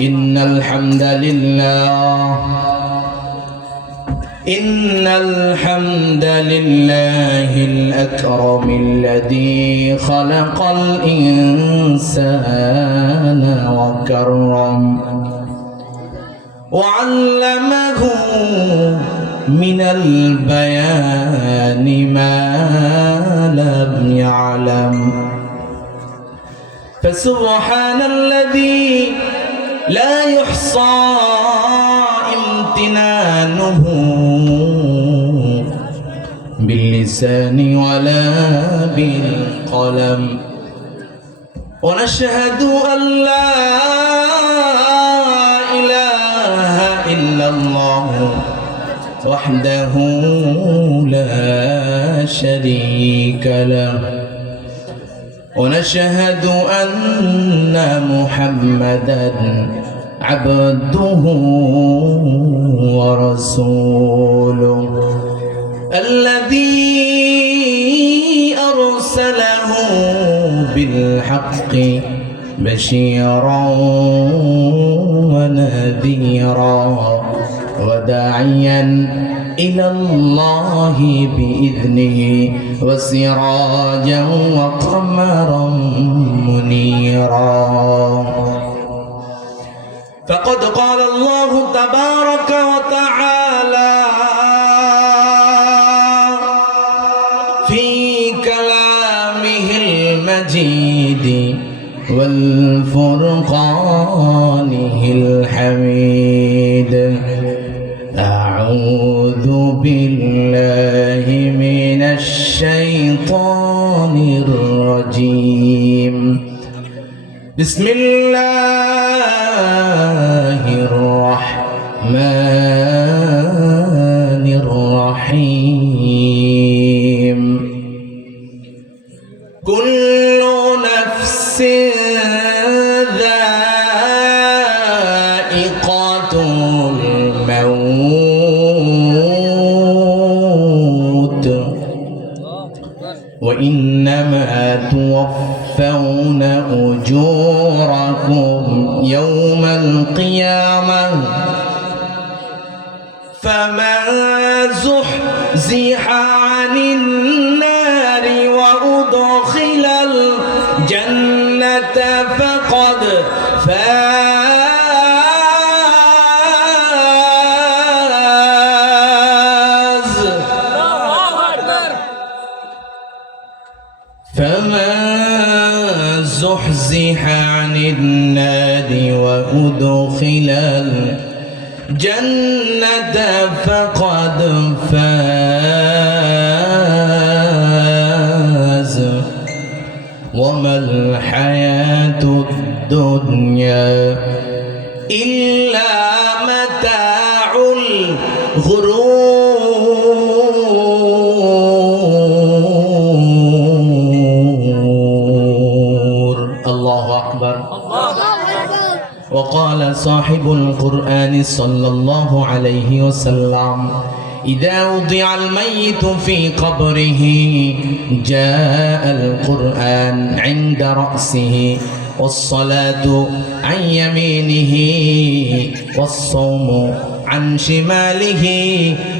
إن الحمد لله الأكرم الذي خلق الإنسان وكرم وعلمه من البيان ما لم يعلم فسبحان الذي لا يحصى امتنانه باللسان ولا بالقلم ونشهد أن لا إله إلا الله وحده لا شريك له ونشهد أن محمدًا عبده ورسوله الذي أرسله بالحق بشيرا ونذيرا وداعيا إلى الله بإذنه وسراجا وقمرا منيرا فقد قال الله تبارك وتعالى في كلامه المجيد والفرقانه الحميد أعوذ بالله من الشيطان الرجيم بسم الله الرحمن الرحيم كل نفس ذائقة الموت وإنما توفون أجوركم يوم القيامة فمن زحزح عن النار وأدخل الجنة فقد فاز فمن زحزح عن النار وأدخل الجنة فقد فاز وما الحياة الدنيا إلا متاع الغرور الله أكبر وقال صاحب القرآن صلى الله عليه وسلم إذا وضع الميت في قبره جاء القرآن عند رأسه والصلاة عن يمينه والصوم عن شماله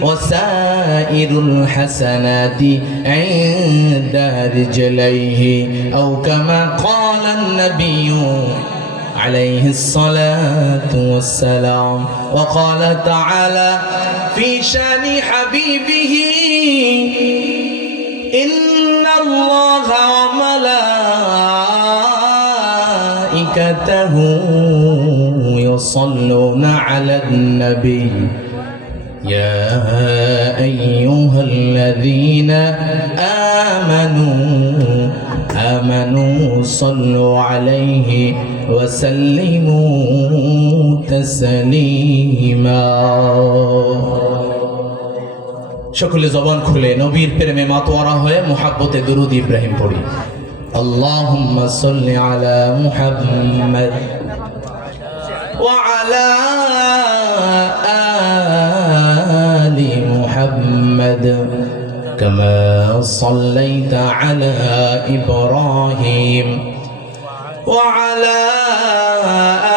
وسائر الحسنات عند رجليه أو كما قال النبي عليه الصلاة والسلام وقال تعالى في شان حبيبه إن الله وملائكته يصلون على النبي يا أيها الذين آمنوا صلوا عليه وسلموا تسليما সকলে জবান খুলে নবীর প্রেমে মাতোয়ারা হয়ে মুহাব্বতে দুরূদ ইব্রাহিম পড়ি আল্লাহুম্মা সাল্লি আলা মুহাম্মাদ ওয়া আলা আলি মুহাম্মাদ কামা সাল্লাইতা আলা ইব্রাহিম ওয়া আলা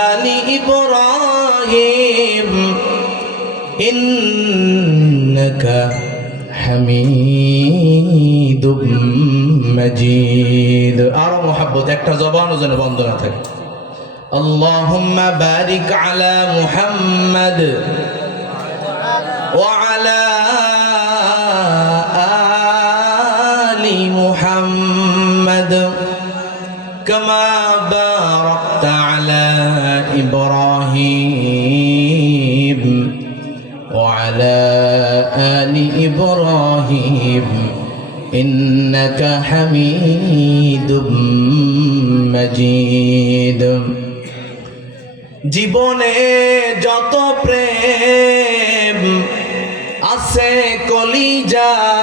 আলি ইব্রাহিম ইন্নাকা হামিদুম মাজিদ। আরো মোহাব্বত, একটা জবানও যেন বন্ধ না থাকে। আল্লাহুম্মা বারিক আলা মুহাম্মাদ ওয়া আলা আলি মুহাম্মাদ কামা বারাকতা আলা ইব্রাহিম ওয়া আলা আলি ইব্রাহিম ইন্নাকা হামিদুম মাজিদ। জীবনে যত প্রেম আছে কলিজায়,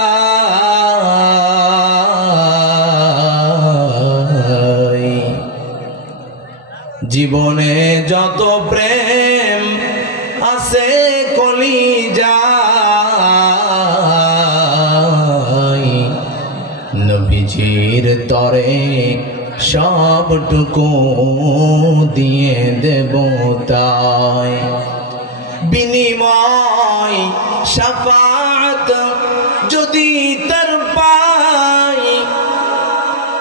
জীবনে যত প্রেম আছে কলিজায়, নবীজির তরে সবটুকু দিয়ে দেব তাই। বিনিময় শাফাত যদি তার পাই,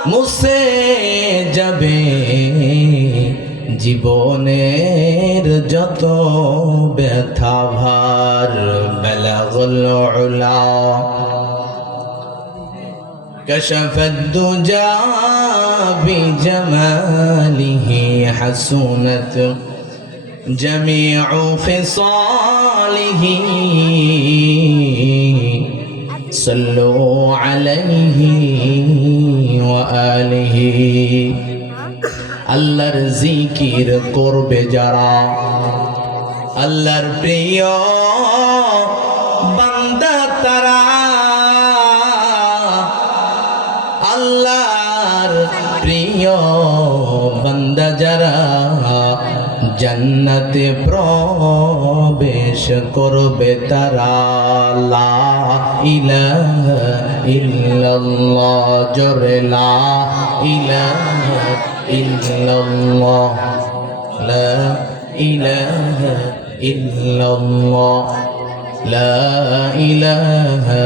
মুছে যাবে জীবনের যত ব্যথা ভার। বালাগুল উলা كشف الدجى بجماله حسنت جميع خصاله صلوا عليه وآله। আল্লাহর জিকির করবে যারা, আল্লাহর প্রিয় বান্দা তারা, আল্লাহর প্রিয় বান্দা যারা জান্নাতে প্রবেশ করবে তারা। লা ইলাহা ইল্লাল্লাহ, জোরে লা ইলাহা ইল্লাল্লাহ, লা ইলাহা ইল্লাল্লাহ, লা ইলাহা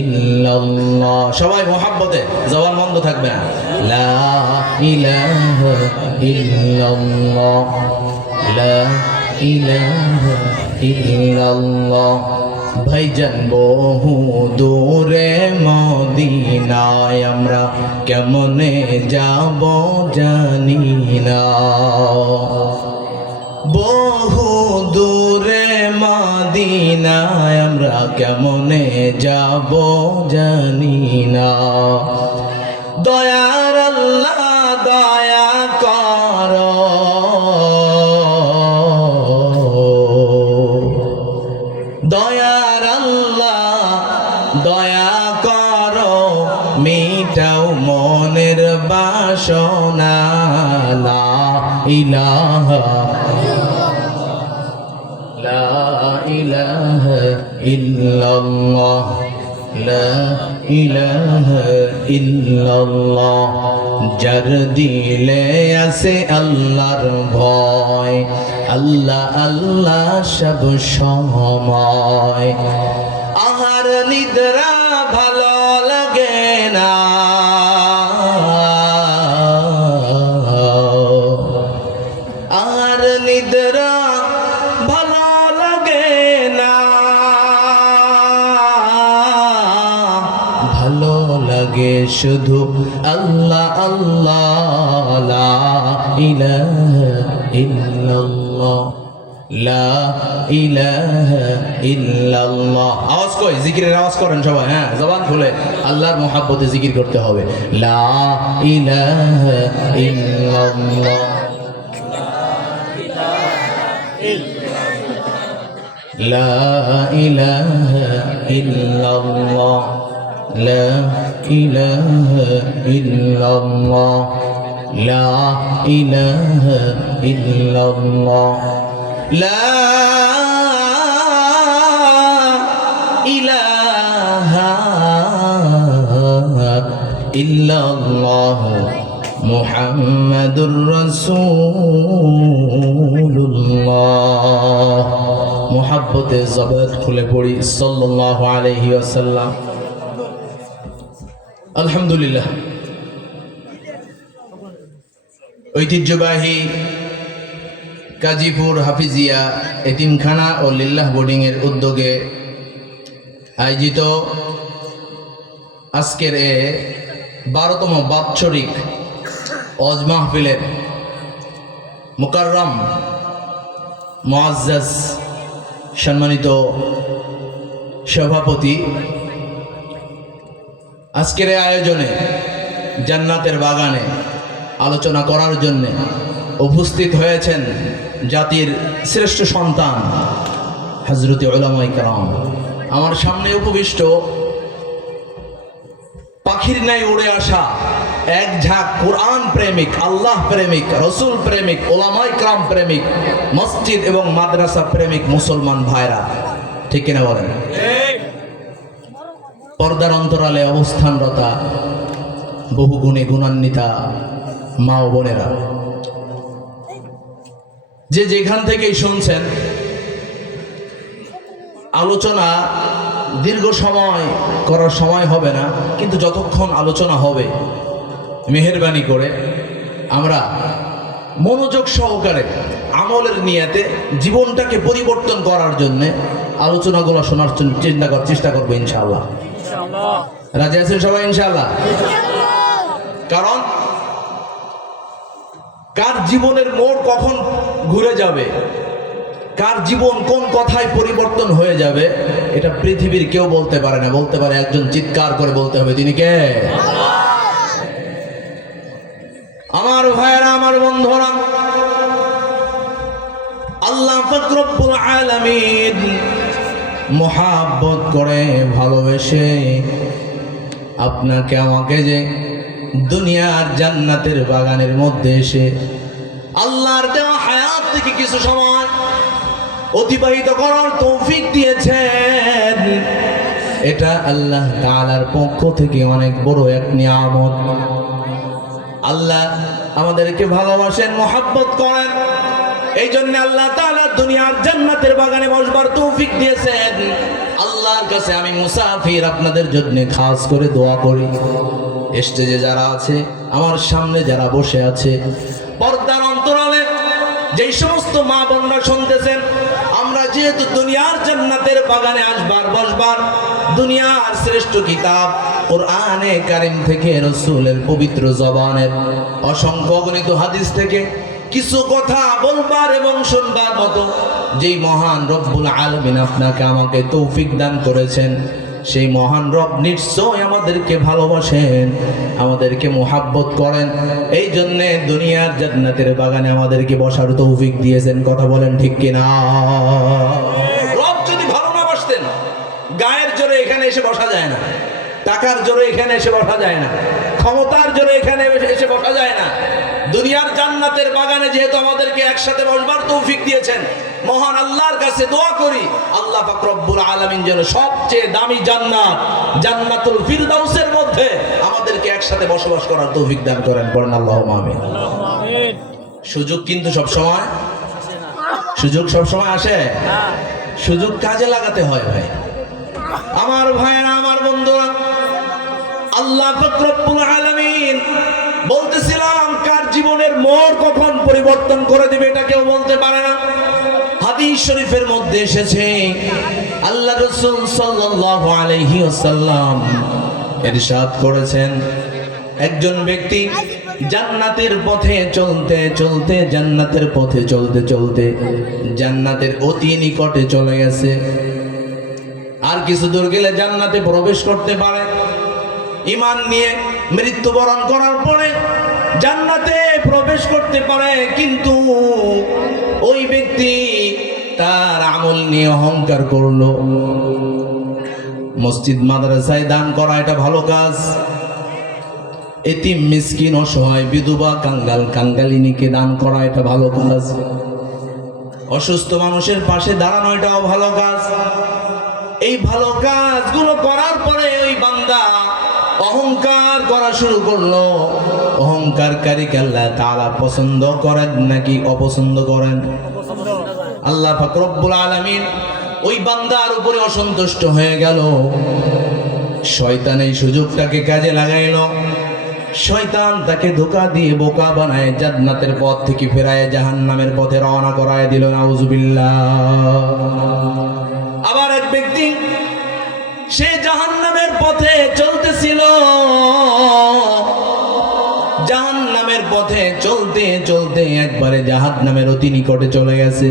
ইল্লাল্লাহ। সবাই মোহাব্বতে, জবান বন্ধ থাকবে না। লা ইলাহা ইল্লাল্লাহ, লা ইলাহা ইল্লাল্লাহ। ভাইজান বহু দূরে মদিনায় আমরা কেমনে যাব জানি না, বহু দূরে মদিনায় আমরা কেমনে যাব জানি না। দয়ার আল্লাহ দয়া করো, দয়ার আল্লাহ দয়া করো, মিটাও মনের বাসনা। লা ইলাহা লা ইলাহা ইল্লাল্লাহ, লা ইলাহা ইল্লাল্লাহ। যার দিলে আছে আল্লাহর ভয়, আল্লাহ আল্লাহ সব সময়। আহার নিদ্রা ভালো লাগে না, আহার নিদ্রা ভালো লাগে না, ভালো লাগে শুধু আল্লাহ আল্লাহ। লা ইলাহা ইল্লাল্লাহ, লা ইলাহা ইল্লাল্লাহ। আওয়াজ কই, জিকিরের আওয়াজ করেন সবাই। হ্যাঁ, জবান খুলে আল্লাহর মোহাব্বতে জিকির করতে হবে। লা ইলাহা ইল্লাল্লাহ, লা ইলাহা ইল্লাল্লাহ, লা ইলাহা ইল্লাল্লাহ, লা ইলাহা ইল্লাল্লাহ, লা ইলাহা ইল্লাল্লাহ মুহাম্মাদুর রাসূলুল্লাহ। মোহাব্বতে জবান খুলে পড়ি সাল্লাল্লাহু আলাইহি ওয়াসাল্লাম। আলহামদুলিল্লাহ, ঐতিহ্যবাহী গাজীপুর হাফিজিয়া এতিমখানা ও লিল্লাহ বোর্ডিংয়ের উদ্যোগে আয়োজিত আজকের 12তম বাৎসরিক ওয়াজ মাহফিলের মুকাররম মুআজ্জাজ সম্মানিত সভাপতি, আজকের আয়োজনে জান্নাতের বাগানে আলোচনা করার জন্য উপস্থিত হয়েছেন জাতির শ্রেষ্ঠ সন্তান হযরত উলামায়ে কেরাম। আমার সামনে উপবিষ্ট পাখির ন্যায় উড়ে আসা এক ঝাঁক কোরআন প্রেমিক, আল্লাহ প্রেমিক, রসুল প্রেমিক, উলামায়ে কেরাম প্রেমিক, মসজিদ এবং মাদ্রাসা প্রেমিক মুসলমান ভাইরা, ঠিক কিনা বলেন? পর্দার অন্তরালে অবস্থানরতা বহু গুণে গুণান্বিতা মা ও বোনেরা, যে যেখান থেকেই শুনছেন, আলোচনা দীর্ঘ সময় করার সময় হবে না, কিন্তু যতক্ষণ আলোচনা হবে মেহেরবানি করে আমরা মনোযোগ সহকারে আমলের নিয়তে জীবনটাকে পরিবর্তন করার জন্য আলোচনাগুলো শোনার চেষ্টা করবো ইনশাআল্লাহ। রাজি আছেন সবাই ইনশাআল্লাহ? কারণ কার জীবনের মোড় কখন ঘুরে যাবে, কার জীবন কোন কথায় পরিবর্তন হয়ে যাবে, এটা পৃথিবীর কেউ বলতে পারে না। বলতে পারে একজন, চিৎকার করে বলতে হবে, তিনি কে? আমার ভাইয়েরা, আমার বন্ধুরা, আল্লাহ পাক রব্বুল আলামিন মুহাব্বত করে ভালোবেসে আপনাকে আমাকে যে দুনিয়ার জান্নাতের বাগানের মধ্যে এসে আল্লাহর দেওয়া হায়াত থেকে কিছু সময় অতিবাহিত করার তৌফিক দিয়েছেন, এটা আল্লাহ তাআলার পক্ষ থেকে অনেক বড় এক নিয়ামত। আল্লাহ আমাদেরকে ভালোবাসেন, মুহাব্বত করেন, এই জন্য আল্লাহ তাআলা দুনিয়ার জান্নাতের বাগানে বসবার তৌফিক দিয়েছেন। আল্লাহর কাছে আমি মুসাফির আপনাদের জন্য খাস করে দোয়া করি। স্টেজে যারা আছে, আমার সামনে যারা বসে আছে, পর্দার অন্তরালে যেই সমস্ত মা বোনরা শুনতেছেন, আমরা যেহেতু দুনিয়ার জান্নাতের বাগানে আসবার বসবার, দুনিয়ার শ্রেষ্ঠ কিতাব কোরআনে কারীম থেকে, রাসূলের পবিত্র জবানের অসংখ্য অগণিত হাদিস থেকে কিছু কথা বলবার এবং শুনবার মতো যেই মহান রব্বুল আলামিন আপনাকে আমাকে তৌফিক দান করেছেন, সেই মহান রব নিশ্চয় আমাদেরকে ভালোবাসেন, আমাদেরকে মুহাব্বত করেন, এই জন্য দুনিয়ার জান্নাতের বাগানে আমাদেরকে বসার তৌফিক দিয়েছেন। কথা বলেন ঠিক কিনা? রব যদি ভালো না বাসতেন, গায়ের জোরে এখানে এসে বসা যায় না, টাকার জোরে এখানে এসে বসা যায় না, ক্ষমতার জোরে এখানে এসে বসা যায় না। দুনিয়ার জান্নাতের বাগানে যেহেতু আমাদেরকে একসাথে বসবার তৌফিক দিয়েছেন, মহান আল্লাহর কাছে দোয়া করি আল্লাহ পাক রব্বুল আলামিন যেন সবচেয়ে দামি জান্নাত, জান্নাতুল ফিরদাউসের মধ্যে আমাদেরকে একসাথে বসবাস করার তৌফিক দান করেন। পড়েন আল্লাহুম্মা আমিন। সুযোগ কিন্তু সব সময় আসে, সুযোগ কাজে লাগাতে হয় ভাই। আমার ভাইয়েরা, আমার বন্ধুরা, আল্লাহ পাক রব্বুল আলামিন বলতেছিলাম, কার জীবনের মোড় কখন পরিবর্তন করে দিবে এটা কেউ বলতে পারে না। হাদিস শরীফের মধ্যে এসেছে, আল্লাহ রাসূল সাল্লাল্লাহু আলাইহি ওয়াসাল্লাম ইরশাদ করেছেন, একজন ব্যক্তি জান্নাতের পথে চলতে চলতে, জান্নাতের পথে চলতে চলতে জান্নাতের অতি নিকটে চলে গেছে, আর কিছু দূর গেলে জান্নাতে প্রবেশ করতে পারে। ঈমান নিয়ে মৃত্যুবরণ করার পরে জান্নাতে প্রবেশ করতে পারে, কিন্তু ওই ব্যক্তি তার আমল নিয়ে অহংকার করলো। মসজিদ মাদ্রাসায় দান করা এটা ভালো কাজ, এতিম মিসকিন অসহায় বিধবা কাঙ্গাল কাঙ্গালিনীকে দান করা এটা ভালো কাজ, অসুস্থ মানুষের পাশে দাঁড়ানো এটাও ভালো কাজ। এই ভালো কাজগুলো করার পরে ওই বান্দা অহংকার করা শুরু করলো। অহংকারকারীকে আল্লাহ তাআলা পছন্দ করেন নাকি অপছন্দ করেন? আল্লাহ পাক রব্বুল আলামিন ওই বান্দার উপরে অসন্তুষ্ট হয়ে গেল। শয়তান এই সুযোগটাকে কাজে লাগাইল। শয়তান তাকে ধোঁকা দিয়ে বোকা বানায় জান্নাতের পথ থেকে ফেরায় জাহান্নামের পথে রওনা করায় দিল। নাউজুবিল্লাহ। আবার এক ব্যক্তি সে জাহান্নামের পথে চলতেছিল। জাহান্নামের পথে চলতে চলতে একবারে জাহান্নামের অতি নিকটে চলে গেছে।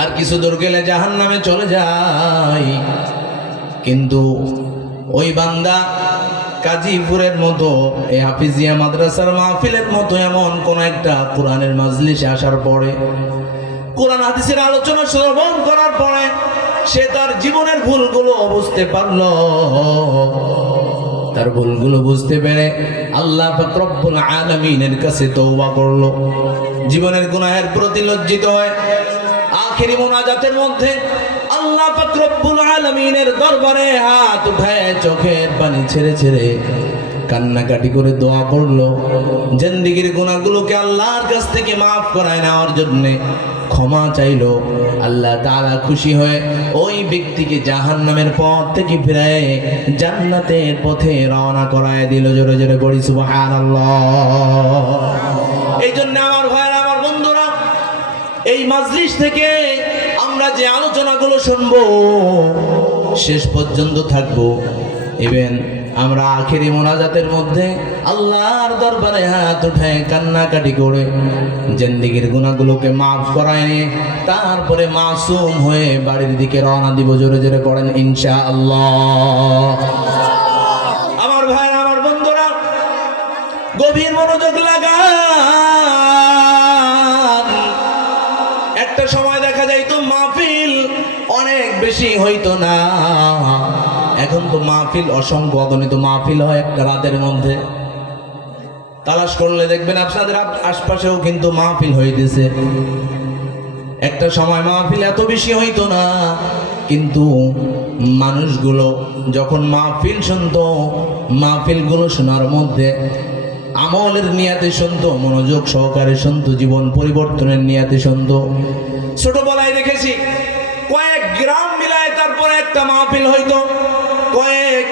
আর কিছু দূর গেলে জাহান্নামে চলে যায়। কিন্তু ওই বান্দা কাজীপুরের মতো এই হাফিজিয়া মাদ্রাসার মাহফিলের মতো এমন কোন একটা কোরআনের মাজলিসে আসার পরে, কোরআন হাদিসের আলোচনা শ্রবণ করার পরে সে তার জীবনের ভুলগুলো বুঝতে পারল। তার ভুলগুলো বুঝতে পেরে আল্লাহ পাক রব্বুল আলামিনের কাছে তওবা করলো। জীবনের গুনাহের প্রতি লজ্জিত হয় আখেরি মুনাজাতের মধ্যে আল্লাহ পাক রব্বুল আলামিনের দরবারে হাত উঠায় চোখের পানি ছেড়ে ছেড়ে কান্নাকাটি করে দোয়া করলো। জিন্দেগীর গুনাহগুলোকে আল্লাহর কাছ থেকে মাফ করায় নেওয়ার জন্য ক্ষমা চাইলো। আল্লাহ তাআলা খুশি হয়ে ওই ব্যক্তিকে জাহান্নামের পথ থেকে ফিরায় জান্নাতের পথে রওনা করায় দিল। জোরে জোরে পড়ি সুবহানাল্লাহ। এই জন্য আমার ভাইরা, আমার বন্ধুরা, এই মাজলিস থেকে আমরা যে আলোচনাগুলো শুনবো শেষ পর্যন্ত থাকবো। ইভেন আমরা আখেরি মোনাজাতের মধ্যে আল্লাহর দরবারে হাত উঠায় কান্নাকাটি করে জিন্দেগীর গুনাহগুলোকে মাফ করায় নিয়ে তারপরে মাসুম হয়ে বাড়ির দিকে রওনা দিব। জোরে জোরে পড়েন ইনশাআল্লাহ। আমার ভাই, আমার বন্ধুরা, গভীর মনোযোগ লাগান। একটা সময় দেখা যাইতো মাহফিল অনেক বেশি হইতো না। এখন তো মাহফিল অসংখ্য অগণিত মাহফিল হয় একটা রাতের মধ্যে। তালাশ করলে দেখবেন আপনাদের আশপাশেও কিন্তু মাহফিল হইতেছে। একটা সময় মাহফিল এত বেশি হইতো না, কিন্তু মানুষগুলো যখন মাহফিল শুনতো, মাহফিলগুলো শোনার মধ্যে আমলের নিয়াতে শুনতো, মনোযোগ সহকারে শুনতো, জীবন পরিবর্তনের নিয়াতে শুনতো। ছোটবেলায় দেখেছি কয়েক গ্রাম মিলায় তারপরে একটা মাহফিল হইতো, কয়েক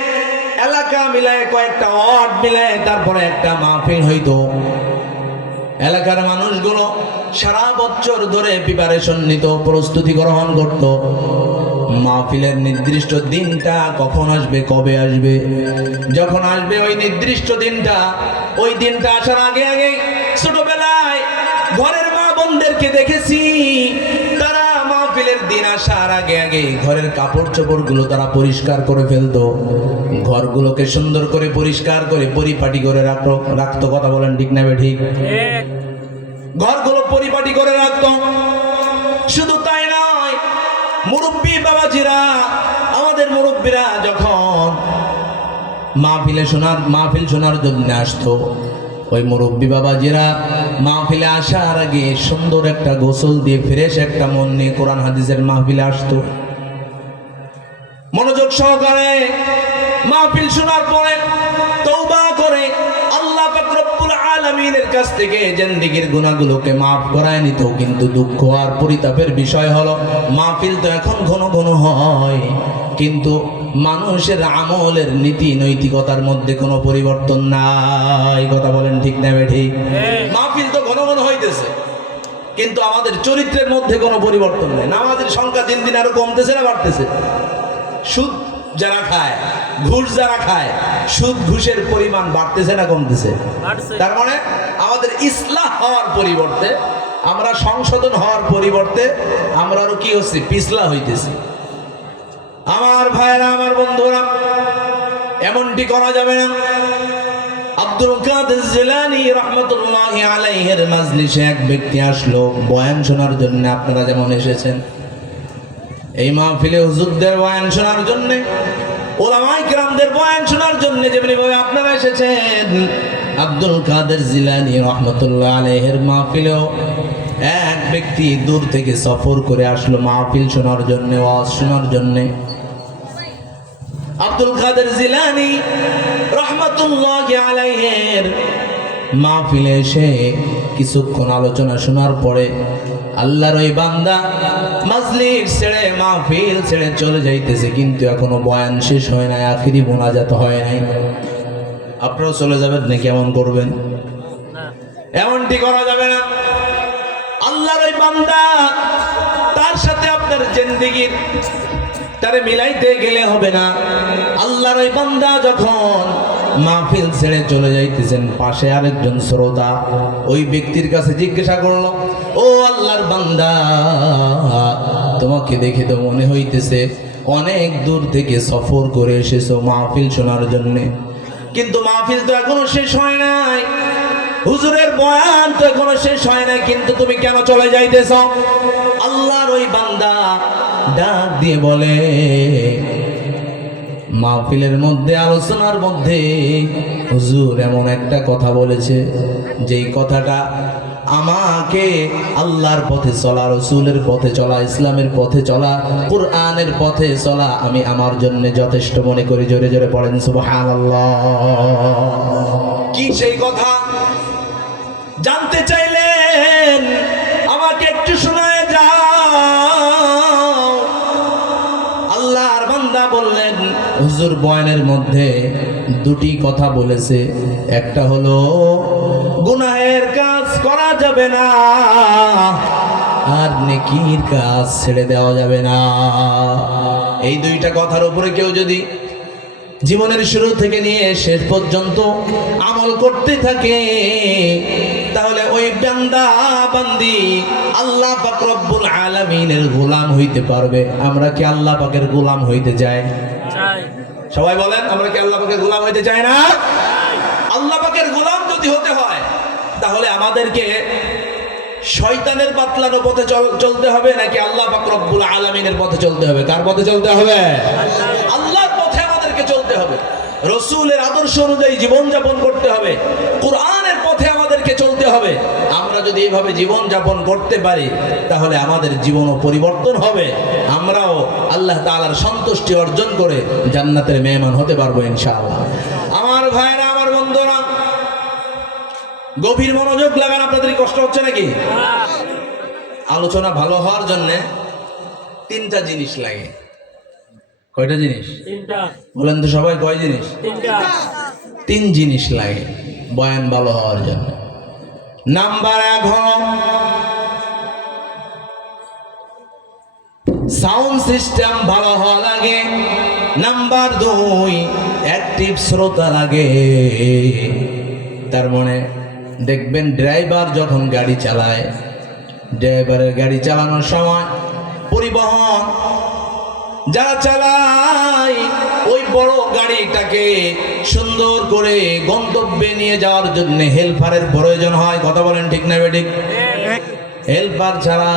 এলাকা মিলায়, কয়েকটা ওয়ার্ড মিলায় তারপরে একটা মাহফিল হইতো। এলাকার মানুষগুলো সারা বছর ধরে প্রিপারেশন নিত, প্রস্তুতি গ্রহণ করত। মাহফিলের নির্দিষ্ট দিনটা কখন আসবে, কবে আসবে, যখন আসবে ওই নির্দিষ্ট দিনটা, ওই দিনটা আসার আগে আগে ছোটবেলায় ঘরের মা বোনদেরকে দেখেছি তারা মাহফিলের দিন আসার আগে আগে ঘরের কাপড় চোপড়গুলো তারা পরিষ্কার করে ফেলতো। ঘরগুলোকে সুন্দর করে পরিষ্কার করে পরিপাটি করে রাখতো। কথা বলেন ঠিক না ঠিক? ঘরগুলো পরিপাটি করে রাখতো। শুধু তাই নয়, মুরব্বী বাবাজিরা, আমাদের মুরব্বীরা যখন মাহফিল শোনার জন্য আসতো, ওই মুরব্বী বাবাজিরা মাহফিলে আসার আগে সুন্দর একটা গোসল দিয়ে ফ্রেশ একটা মন নিয়ে কোরআন হাদিসের মাহফিলে আসতো। মনোযোগ সহকারে মাহফিল শোনার পরে তওবা করে আল্লাহ পাক রব্বুল আলামিনের কাছ থেকে জিন্দেগীর গুনাহগুলোকে মাফ করায় নিত। কিন্তু দুঃখ আর পরিতাপের বিষয় হলো মাহফিল তো এখন ঘন ঘন হয়, কিন্তু মানুষের আমলের নীতি নৈতিকতার মধ্যে কোনো পরিবর্তন নাই। কথা বলেন ঠিক না ঠিক? মাহফিল তো ঘন ঘন হইতেছে, কিন্তু আমাদের চরিত্রের মধ্যে কোনো পরিবর্তন নেই। নামাজের সংখ্যা দিন দিন আরো কমতেছে না বাড়তেছে? সুদ যারা খায়, ঘুষ যারা খায়, সুদ ঘুষের পরিমাণ বাড়তেছে না কমতেছে? তার মানে আমাদের ইসলাহ হওয়ার পরিবর্তে, আমরা সংশোধন হওয়ার পরিবর্তে আমরা আরো কি হচ্ছে, পিছলা হইতেছি। আমার ভাইরা, আমার বন্ধুরা, এমনটি করা যাবে না। আব্দুল কাদের জিলানী রাহমাতুল্লাহি আলাইহির মাজলিসে এক ব্যক্তি আসলো বয়ান শোনার জন্য। আপনারা যেমন এসেছেন এই মাহফিলে হুজুরদের বয়ান শোনার জন্য, উলামায়ে কিরামদের বয়ান শোনার জন্য যেমনি ভাবে আপনারা এসেছেন, আব্দুল কাদের জিলানী রাহমাতুল্লাহি আলাইহির মাহফিলেও এক ব্যক্তি দূর থেকে সফর করে আসলো মাহফিল শোনার জন্য, ওয়াজ শোনার জন্য। আব্দুল কাদের জিলানী রাহমাতুল্লাহি আলাইহির মাহফিলে এসে কিছুক্ষণ আলোচনা শোনার পরে আল্লাহর ওই বান্দা মাজলিস ছেড়ে মাহফিল ছেড়ে চলে যাইতেছে, কিন্তু এখনো বয়ান শেষ হয় নাই, আখিরি মোনাজাত হয় নাই। আপনারাও চলে যাবেন নাকি? এমন করবেন? এমনটি করা যাবে না। আল্লাহর ওই বান্দা, তার সাথে আপনার জিন্দেগির তারে মিলাইতে গেলে হবে না। আল্লাহর ওই বান্দা যখন মাহফিল ছেড়ে চলে যাইতেছেন, পাশে আরেকজন শ্রোতা ওই ব্যক্তির কাছে জিজ্ঞাসা করলো, ও আল্লাহর বান্দা, তোমাকে দেখে তো মনে হইতেছে অনেক দূর থেকে সফর করে এসেছো মাহফিল শোনার জন্য, কিন্তু মাহফিল তো এখনো শেষ হয় নাই, হুজুরের বয়ান তো এখনো শেষ হয় নাই, কিন্তু তুমি কেন চলে যাইতেছ? আল্লাহর ওই বান্দা ডাক দিয়ে বলে, মাহফিলের মধ্যে, আলোচনার মধ্যে হুজুর এমন একটা কথা বলেছে, যেই কথাটা আমাকে আল্লাহর পথে চলা, রসুলের পথে চলা, ইসলামের পথে চলা, কুরআনের পথে চলা আমি আমার জন্য যথেষ্ট মনে করি। জোরে জোরে পড়েন সুবহানাল্লাহ। কি সেই কথা জানতে চাইলেন? আমাকে একটু শোনায় যাও। আল্লাহর বান্দা বললেন, হুজুর বয়ানের মধ্যে দুটি কথা বলেছে, একটা হলো গুনাহের কাজ করা যাবে না, আর নেকির কাজ ছেড়ে দেওয়া যাবে না। এই দুইটা কথার উপরে কেউ যদি জীবনের শুরু থেকে নিয়ে শেষ পর্যন্ত আমল করতে থাকে, তাহলে ওই বান্দা বান্দি আল্লাহ পাক রব্বুল আলামিনের গোলাম হইতে পারবে। আমরা কি আল্লাহ পাকের গোলাম হইতে চাই? সবাই বলেন, আমরা কি আল্লাহ পাকের গোলাম হইতে চাই না? আল্লাহ পাকের গোলাম যদি হতে হয়, তাহলে আমাদেরকে শয়তানের বাতলানো পথে চলতে হবে, নাকি আল্লাহ পাক রব্বুল আলামিনের পথে চলতে হবে? কার পথে চলতে হবে? আল্লাহর পথে আমাদেরকে চলতে হবে, রসুলের আদর্শ অনুযায়ী জীবনযাপন করতে হবে, কোরআনের পথে আমাদেরকে চলতে হবে। আমরা যদি এইভাবে জীবনযাপন করতে পারি, তাহলে আমাদের জীবনও পরিবর্তন হবে, আমরাও আল্লাহ তাআলার সন্তুষ্টি অর্জন করে জান্নাতের মেহমান হতে পারবো ইনশাআল্লাহ। আমার ভাইরা, আমার বন্ধুরা, গভীর মনোযোগ লাগান। আপনাদের কষ্ট হচ্ছে নাকি? আলোচনা ভালো হওয়ার জন্য তিনটা জিনিস লাগে। কয়টা জিনিস? বলেন তো সবাই, কয় জিনিস? তিন জিনিস লাগে বয়ান ভালো হওয়ার জন্য। নাম্বার 1 হলো সাউন্ড সিস্টেম ভালো হওয়া লাগে। নাম্বার 2 অ্যাক্টিভ শ্রোতা লাগে। তার মানে দেখবেন ড্রাইভার যখন গাড়ি চালায়, ড্রাইভারের গাড়ি চালানোর সময় পরিবহন যারা চালায়, ওই বড় গাড়িটাকে সুন্দর করে গন্তব্যে নিয়ে যাওয়ার জন্য হেল্পারের প্রয়োজন হয়। কথা বলেন ঠিক না বেঠিক? হেল্পার ছাড়া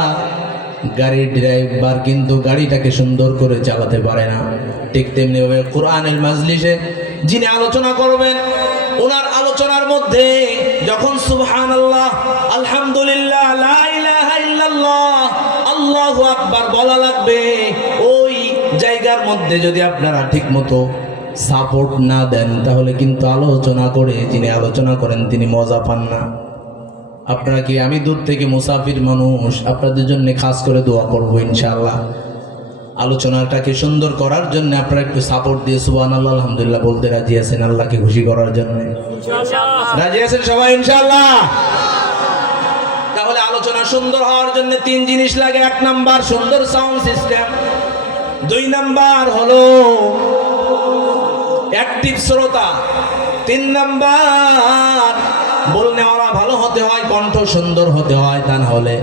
গাড়ির ড্রাইভার কিন্তু গাড়িটাকে সুন্দর করে চালাতে পারে না। ঠিক তেমনি ভাবে কোরআনের মাজলিসে যিনি আলোচনা করবেন, ওনার আলোচনার মধ্যে যখন সুবহানাল্লাহ, আলহামদুলিল্লাহ, লা ইলাহা ইল্লাল্লাহ, আল্লাহু আকবার বলা লাগবে, ওই জায়গার মধ্যে যদি আপনারা ঠিকমতো সাপোর্ট না দেন, তাহলে কিন্তু আলোচনা করে যিনি আলোচনা করেন তিনি মজা পান না। আপনারা কি, আমি দূর থেকে মুসাফির মানুষ, আপনাদের জন্য খাস করে দোয়া করবো ইনশাআল্লাহ। আলোচনাটাকে সুন্দর করার জন্য আপনারা একটু সাপোর্ট দিয়ে সুবহানাল্লাহ, আলহামদুলিল্লাহ বলতে রাজি আছেন আল্লাহকে খুশি করার জন্য? রাজি আছেন সবাই ইনশাআল্লাহ? তাহলে আলোচনা সুন্দর হওয়ার জন্য 3 জিনিস লাগে। 1 নাম্বার সুন্দর সাউন্ড সিস্টেম, 2 নাম্বার হলো অ্যাক্টিভ শ্রোতা, 3 নাম্বার বলনেওয়ালা ভালো হতে হয়, কণ্ঠ সুন্দর হতে হয়, তা না হলে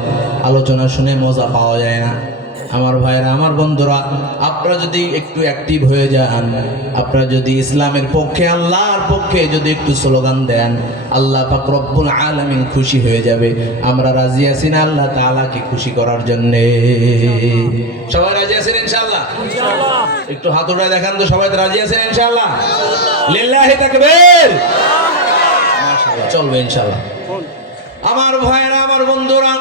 আলোচনা শুনে মজা পাওয়া যায় না। আমার ভাইরা, আমার বন্ধুরা, আপনারা যদি একটু অ্যাক্টিভ হয়ে যান, আপনারা যদি ইসলামের পক্ষে, আল্লাহর পক্ষে যদি একটু স্লোগান দেন, আল্লাহ পাক রব্বুল আলামিন খুশি হয়ে যাবে। আমরা রাজি আছি না আল্লাহ তাআলাকে খুশি করার জন্য? সবাই রাজি আছেন ইনশাআল্লাহ? একটু হাত উঠায় দেখান তো, সবাই রাজি আছেন ইনশাআল্লাহ? লিল্লাহি তাকবীর। মাশাআল্লাহ, চলবে ইনশাআল্লাহ। আমার ভাইরা, আমার বন্ধুরা,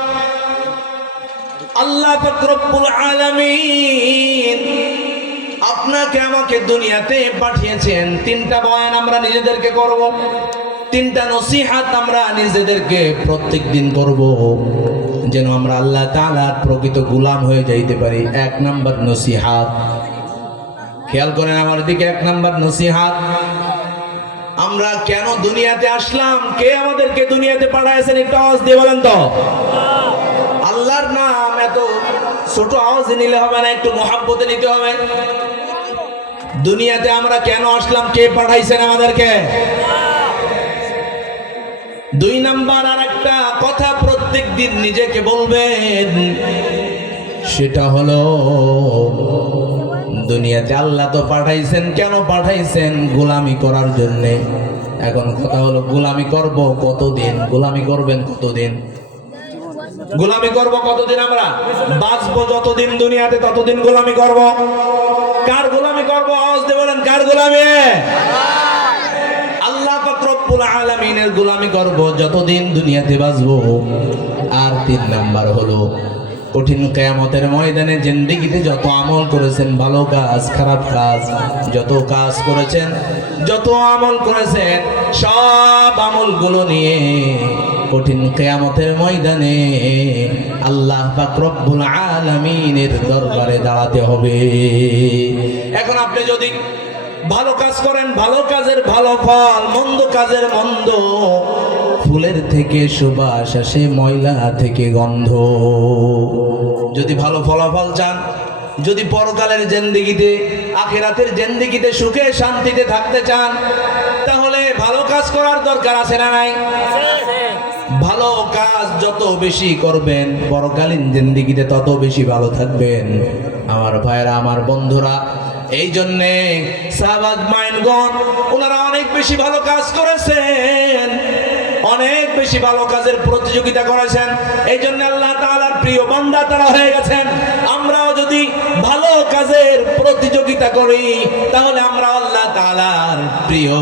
আল্লাহ পাক রব্বুল আলামিন আপনাকে আমাকে দুনিয়াতে পাঠিয়েছেন। 3টা বয়ান আমরা নিজেদেরকে করব, 3টা নসিহত আমরা নিজেদেরকে প্রত্যেক দিন করব। যেন আমরা আল্লাহ তাআলার প্রকৃত গোলাম হয়ে যাইতে পারি। 1 নাম্বার নসিহত, খেয়াল করেন আমার দিকে। 1 নাম্বার নসিহত, আমরা কেন দুনিয়াতে আসলাম, কে আমাদেরকে দুনিয়াতে পাঠাইছেন, একটু আওয়াজ দিয়ে বলেন তো। আল্লাহর নাম এত ছোট আওয়াজে নিলে হবে না, একটু মহাব্বতে নিতে হবে। দুনিয়াতে আমরা কেন আসলাম, কে পাঠাইছেন আমাদেরকে? 2 নাম্বার আর একটা কথা প্রত্যেক দিন নিজেকে বলবেন, সেটা হলো দুনিয়াতে আল্লাহ তো পাঠাইছেন, কেন পাঠাইছেন? গোলামি করার জন্য। এখন কথা হলো গোলামি করব কতদিন? গোলামি করবেন কতদিন? গোলামি করব কতদিন? আমরা বাঁচবো যতদিন দুনিয়াতে ততদিন গোলামি করব। কার গোলামি করব? আওয়াজ দিয়ে বলেন, কার গোলামি? আল্লাহ পাক রব্বুল আলামিনের গোলামি করব যতদিন দুনিয়াতে বাঁচবো। আর 3 নাম্বার হলো কঠিন কিয়ামতের ময়দানে জিন্দেগিতে যত আমল করেছেন, ভালো কাজ খারাপ কাজ, যত কাজ করেছেন, যত আমল করেছেন, সব আমলগুলো নিয়ে কঠিন কিয়ামতের ময়দানে আল্লাহ পাক রব্বুল আলামিনের দরবারে দাঁড়াতে হবে। এখন আপনি যদি ভালো কাজ করেন, ভালো কাজের ভালো ফল, মন্দ কাজের মন্দ। ফুলের থেকে সুবাস আসে, ময়লা থেকে গন্ধ। যদি ভালো ফলাফল চান, যদি পরকালের জিন্দেগিতে, আখিরাতের জিন্দেগিতে সুখে শান্তিতে থাকতে চান, তাহলে ভালো কাজ করার দরকার আছে না নাই? ভালো কাজ যত বেশি করবেন, পরকালীন জিন্দেগিতে তত বেশি ভালো থাকবেন। আমার ভাইরা, আমার বন্ধুরা, এই জন্যে সাহাবাত মাইনগণ ওনারা অনেক বেশি ভালো কাজ করেছেন, অনেক বেশি ভালো কাজের প্রতিযোগিতা করেছেন। এই জন্য আল্লাহ তাআলার প্রিয় বান্দা তারা হয়ে গেছেন। আমরাও যদি ভালো কাজের প্রতিযোগিতা করি, তাহলে আমরা আল্লাহ তাআলার প্রিয়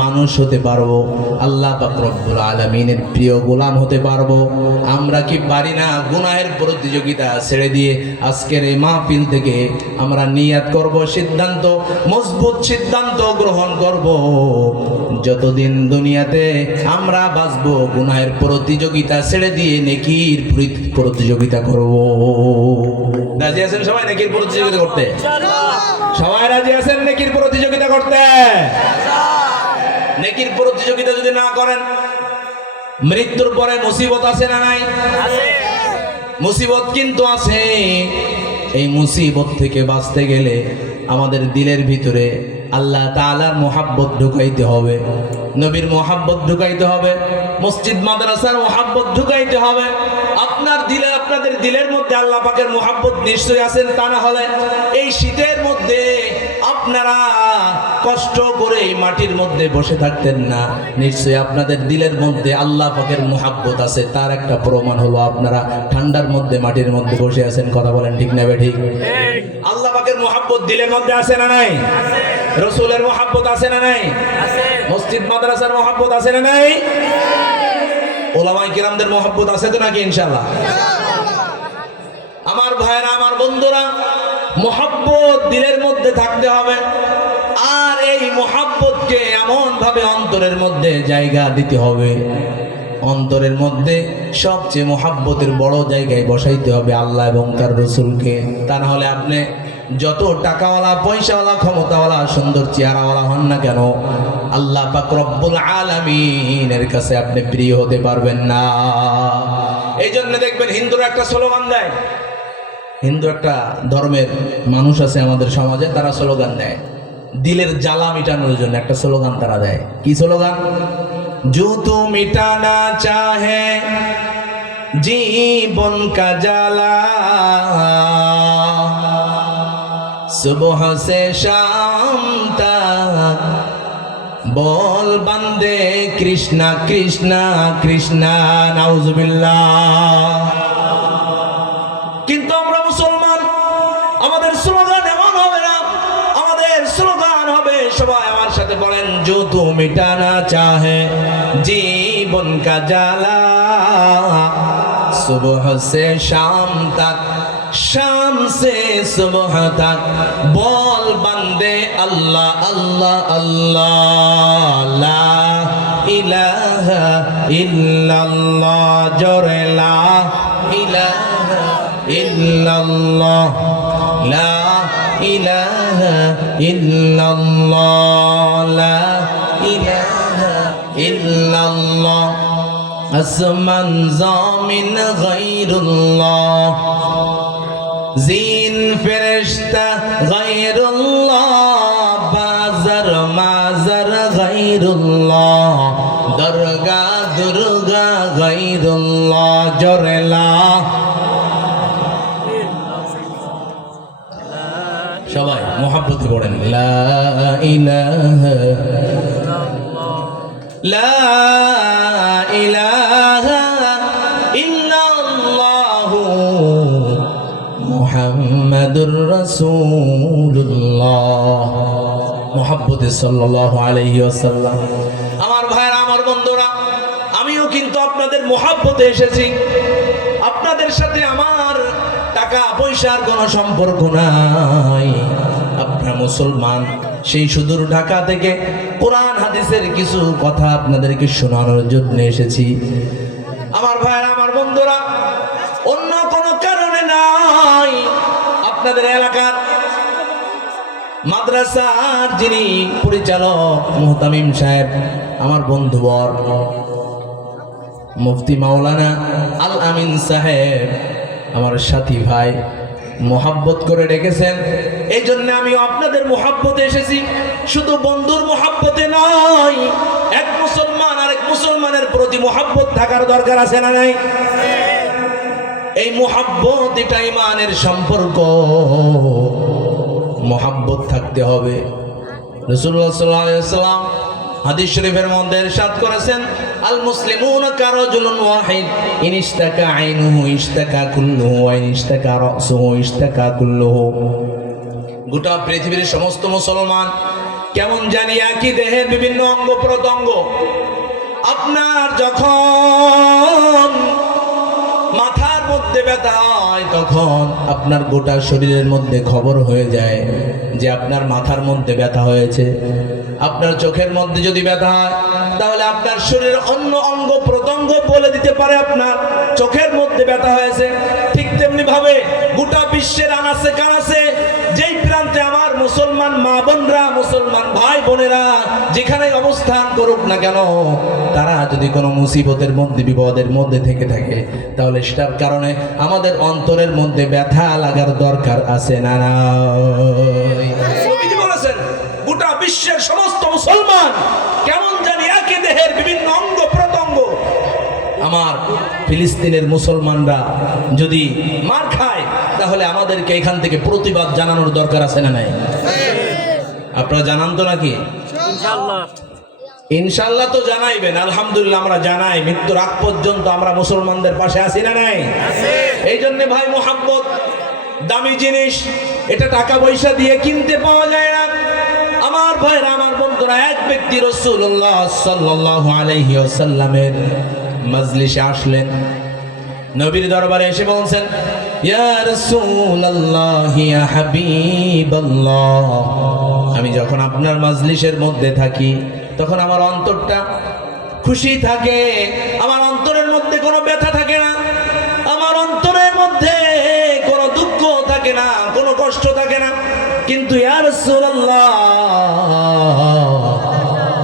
মানুষ হতে পারবো, আল্লাহ পাক রব্বুল আলামিনের প্রিয় গোলাম হতে পারবো। আমরা কি পারি না? গুনাহের প্রতিযোগিতা ছেড়ে দিয়ে আজকের এই মাহফিল থেকে আমরা নিয়াত করব, সিদ্ধান্ত, মজবুত সিদ্ধান্ত গ্রহণ করব, যতদিন দুনিয়াতে আমরা বাঁচবো গুনাহের প্রতিযোগিতা ছেড়ে দিয়ে নেকির প্রতিযোগিতা করব। রাজি আছেন সবাই নেকির প্রতিযোগিতা করতে? সবাই রাজি আছেন নেকির প্রতিযোগিতা করতে? নেকির প্রতিযোগিতা যদি না করেন, মৃত্যুর পরে মুসিবত আছে না নাই? মুসিবত কিন্তু আছে। এই মুসিবত থেকে বাঁচতে গেলে আমাদের দিলের ভিতরে আল্লাহ তাআলার মোহাব্বত ঢুকাইতে হবে, নবীর মোহাব্বত ঢুকাইতে হবে, মসজিদ মাদ্রাসার মোহাব্বত ঢুকাইতে হবে। আপনার দিলে, আপনাদের দিলের মধ্যে আল্লাহ পাকের মোহাব্বত নিশ্চয়ই আছেন। তা না হলে এই শীতের মধ্যে আপনারা কষ্ট করে মাটির মধ্যে বসে থাকতেন না। নিশ্চয়ই আপনাদের দিলের মধ্যে আল্লাহ পাকের মোহাব্বত আছে। তার একটা প্রমাণ হলো আপনারা ঠান্ডার মধ্যে মাটির মধ্যে বসে আছেন। কথা বলেন ঠিক না বেঠিক? আল্লাহ পাকের মোহাব্বত দিলের মধ্যে আছে না নাই? রাসূলের মোহাব্বত আছে না নাই? মসজিদ মাদ্রাসার মোহাব্বত আছে না নাই? ওলামায়ে কিরামদের মোহাব্বত আছে তো নাকি? ইনশাআল্লাহ। আমার ভাইরা, আমার বন্ধুরা, মোহাব্বত দিলের মধ্যে থাকতে হবে। আর এই মোহাব্বতকে এমন ভাবে অন্তরের মধ্যে জায়গা দিতে হবে, অন্তরের মধ্যে সবচেয়ে মোহাব্বতের বড় জায়গায় বসাইতে হবে আল্লাহ এবং তার রাসূলকে। তা না হলে আপনি যত টাকাওয়ালা, পয়সাওয়ালা, ক্ষমতাওয়ালা, সুন্দর চেহারাওয়ালা হন না কেন, আল্লাহ পাক রব্বুল আলামিনের কাছে আপনি প্রিয় হতে পারবেন না। এই জন্য দেখবেন হিন্দুরা একটা স্লোগান দেয়, হিন্দু একটা ধর্মের মানুষ আছে আমাদের সমাজে, তারা স্লোগান দেয় দিলের জ্বালা মিটানোর জন্য। একটা স্লোগান তারা দেয়, কি স্লোগান? जो तू मिटाना चाहे जीवन का जाला, सुबह से शाम तक बोल बंदे कृष्णा कृष्णा कृष्णा, नाउजुबिल्लाह। কিন্তু আমরা মুসলমান, আমাদের স্লোগান এমন হবে না, আমাদের স্লোগান হবে, সবাই আমার সাথে বলেন, जो तू मिटाना चाहे जीवन का जाला, सुबह से शाम तक, शाम से सुबह तक बोल बंदे अल्लाह अल्लाह अल्लाह, ला इलाहा इल्लल्लाह, जोरे ला ইলাহা ইল্লাল্লাহ লা ইলাহা ইল্লাল্লাহ লা ইলাহা ইল্লাল্লাহ আসমান জামিন গায়রুল্লাহ জিন ফেরেশতা গায়রুল্লাহ বাজার মাজার গায়রুল্লাহ দরগা দুর্গা গায়রুল্লাহ জরেলা সবাই মোহাব্বতে পড়েন লা ইলাহা লা ইলাহা ইল্লাল্লাহ মুহাম্মাদুর রাসূলুল্লাহ মোহাব্বতে সাল্লাল্লাহু আলাইহি ওয়াসাল্লাম। আমার ভাইরা, আমার বন্ধুরা, আমিও কিন্তু আপনাদের মোহাব্বতে এসেছি। আপনাদের সাথে আমার টাকা পয়সার কোনো সম্পর্ক নাই। আপনারা মুসলমান, সেই সুদূর ঢাকা থেকে কোরআন হাদিসের কিছু কথা আপনাদেরকে শোনানোর জন্য এসেছি। আমার ভাইরা, আমার বন্ধুরা, অন্য কোনো কারণে নাই। আপনাদের এলাকার মাদ্রাসার যিনি পরিচালক মুহতামিম সাহেব, আমার বন্ধুবর মুফতি মাওলানা আল আমিন সাহেব, আমার সাথী ভাই, মোহাব্বত করে ডেকেছেন। এই জন্য আমিও আপনাদের মোহাব্বতে এসেছি। শুধু বন্ধুর মোহাব্বতে নয়, এক মুসলমান আরেক মুসলমানের প্রতি মোহাব্বত থাকার দরকার আছে না নাই? এই মোহাব্বত, এটা ঈমানের সম্পর্ক। মোহাব্বত থাকতে হবে। রাসূলুল্লাহ সাল্লাল্লাহু আলাইহি ওয়াসাল্লাম হাদিস শরীফের মধ্যে ইরশাদ করেছেন, আল মুসলিমুনা কারাজুলুন ওয়াহিদ ইন ইশতাকা আইনুহু ইশতাকা কুল্লুহু ওয়া ইন ইশতাকা রাসুহু ইশতাকা কুল্লুহু। গোটা পৃথিবীর সমস্ত মুসলমান কেমন জানি একই দেহের বিভিন্ন অঙ্গ প্রত্যঙ্গ। আপনার যখন মাথার মধ্যে ব্যথা হয়, তখন আপনার গোটা শরীরের মধ্যে খবর হয়ে যায় যে আপনার মাথার মধ্যে ব্যথা হয়েছে। আপনার চোখের মধ্যে যদি ব্যথা হয়, তাহলে আপনার শরীরের অন্য অঙ্গ প্রত্যঙ্গ বলে দিতে পারে আপনার চোখের মধ্যে ব্যথা হয়েছে। ঠিক তেমনি ভাবে গোটা বিশ্বের আনাচে কানাচে, যেই প্রান্তে আমার মুসলমান মা বোনরা, মুসলমান ভাই বোনেরা যেখানে অবস্থান করুক না কেন, তারা যদি কোনো মুসিবতের মধ্যে, বিপদের মধ্যে থেকে থাকে, তাহলে সেটার কারণে আমাদের অন্তরের মধ্যে ব্যথা লাগার দরকার আছে না নাই? বলেছেন গোটা বিশ্বের সমস্ত মুসলমান কেমন জানি একই দেহের বিভিন্ন অঙ্গ প্রত্যঙ্গ। আমার ফিলিস্তিনের মুসলমানরা যদি মার খায়, তাহলে আমাদেরকে এখান থেকে প্রতিবাদ জানানোর দরকার আছে না নাই? আপনারা জানান তো নাকি? ইনশাআল্লাহ তো জানাইবেন। আলহামদুলিল্লাহ আমরা জানাই। মৃত্যুর আগ পর্যন্ত আমরা মুসলমানদের পাশে আছি না নাই? এই জন্য ভাই, মোহাব্বত দামি জিনিস, এটা টাকা পয়সা দিয়ে কিনতে পাওয়া যায় না। আমার ভাইরা, আমার বন্ধুরা, এক ব্যক্তি রাসূলুল্লাহ সাল্লাল্লাহু আলাইহি ওয়াসাল্লামের মজলিসে আসলেন। নবীর দরবারে এসে বলছেন, ইয়া রাসূলুল্লাহ, ইয়া হাবিবাল্লাহ, আমি যখন আপনার মজলিসের মধ্যে থাকি, তখন আমার অন্তরটা খুশি থাকে, আমার অন্তরের মধ্যে কোনো ব্যথা থাকে না, আমার অন্তরের মধ্যে কোনো দুঃখ থাকে না, কোনো কষ্ট থাকে না। কিন্তু ইয়া রাসূলুল্লাহ,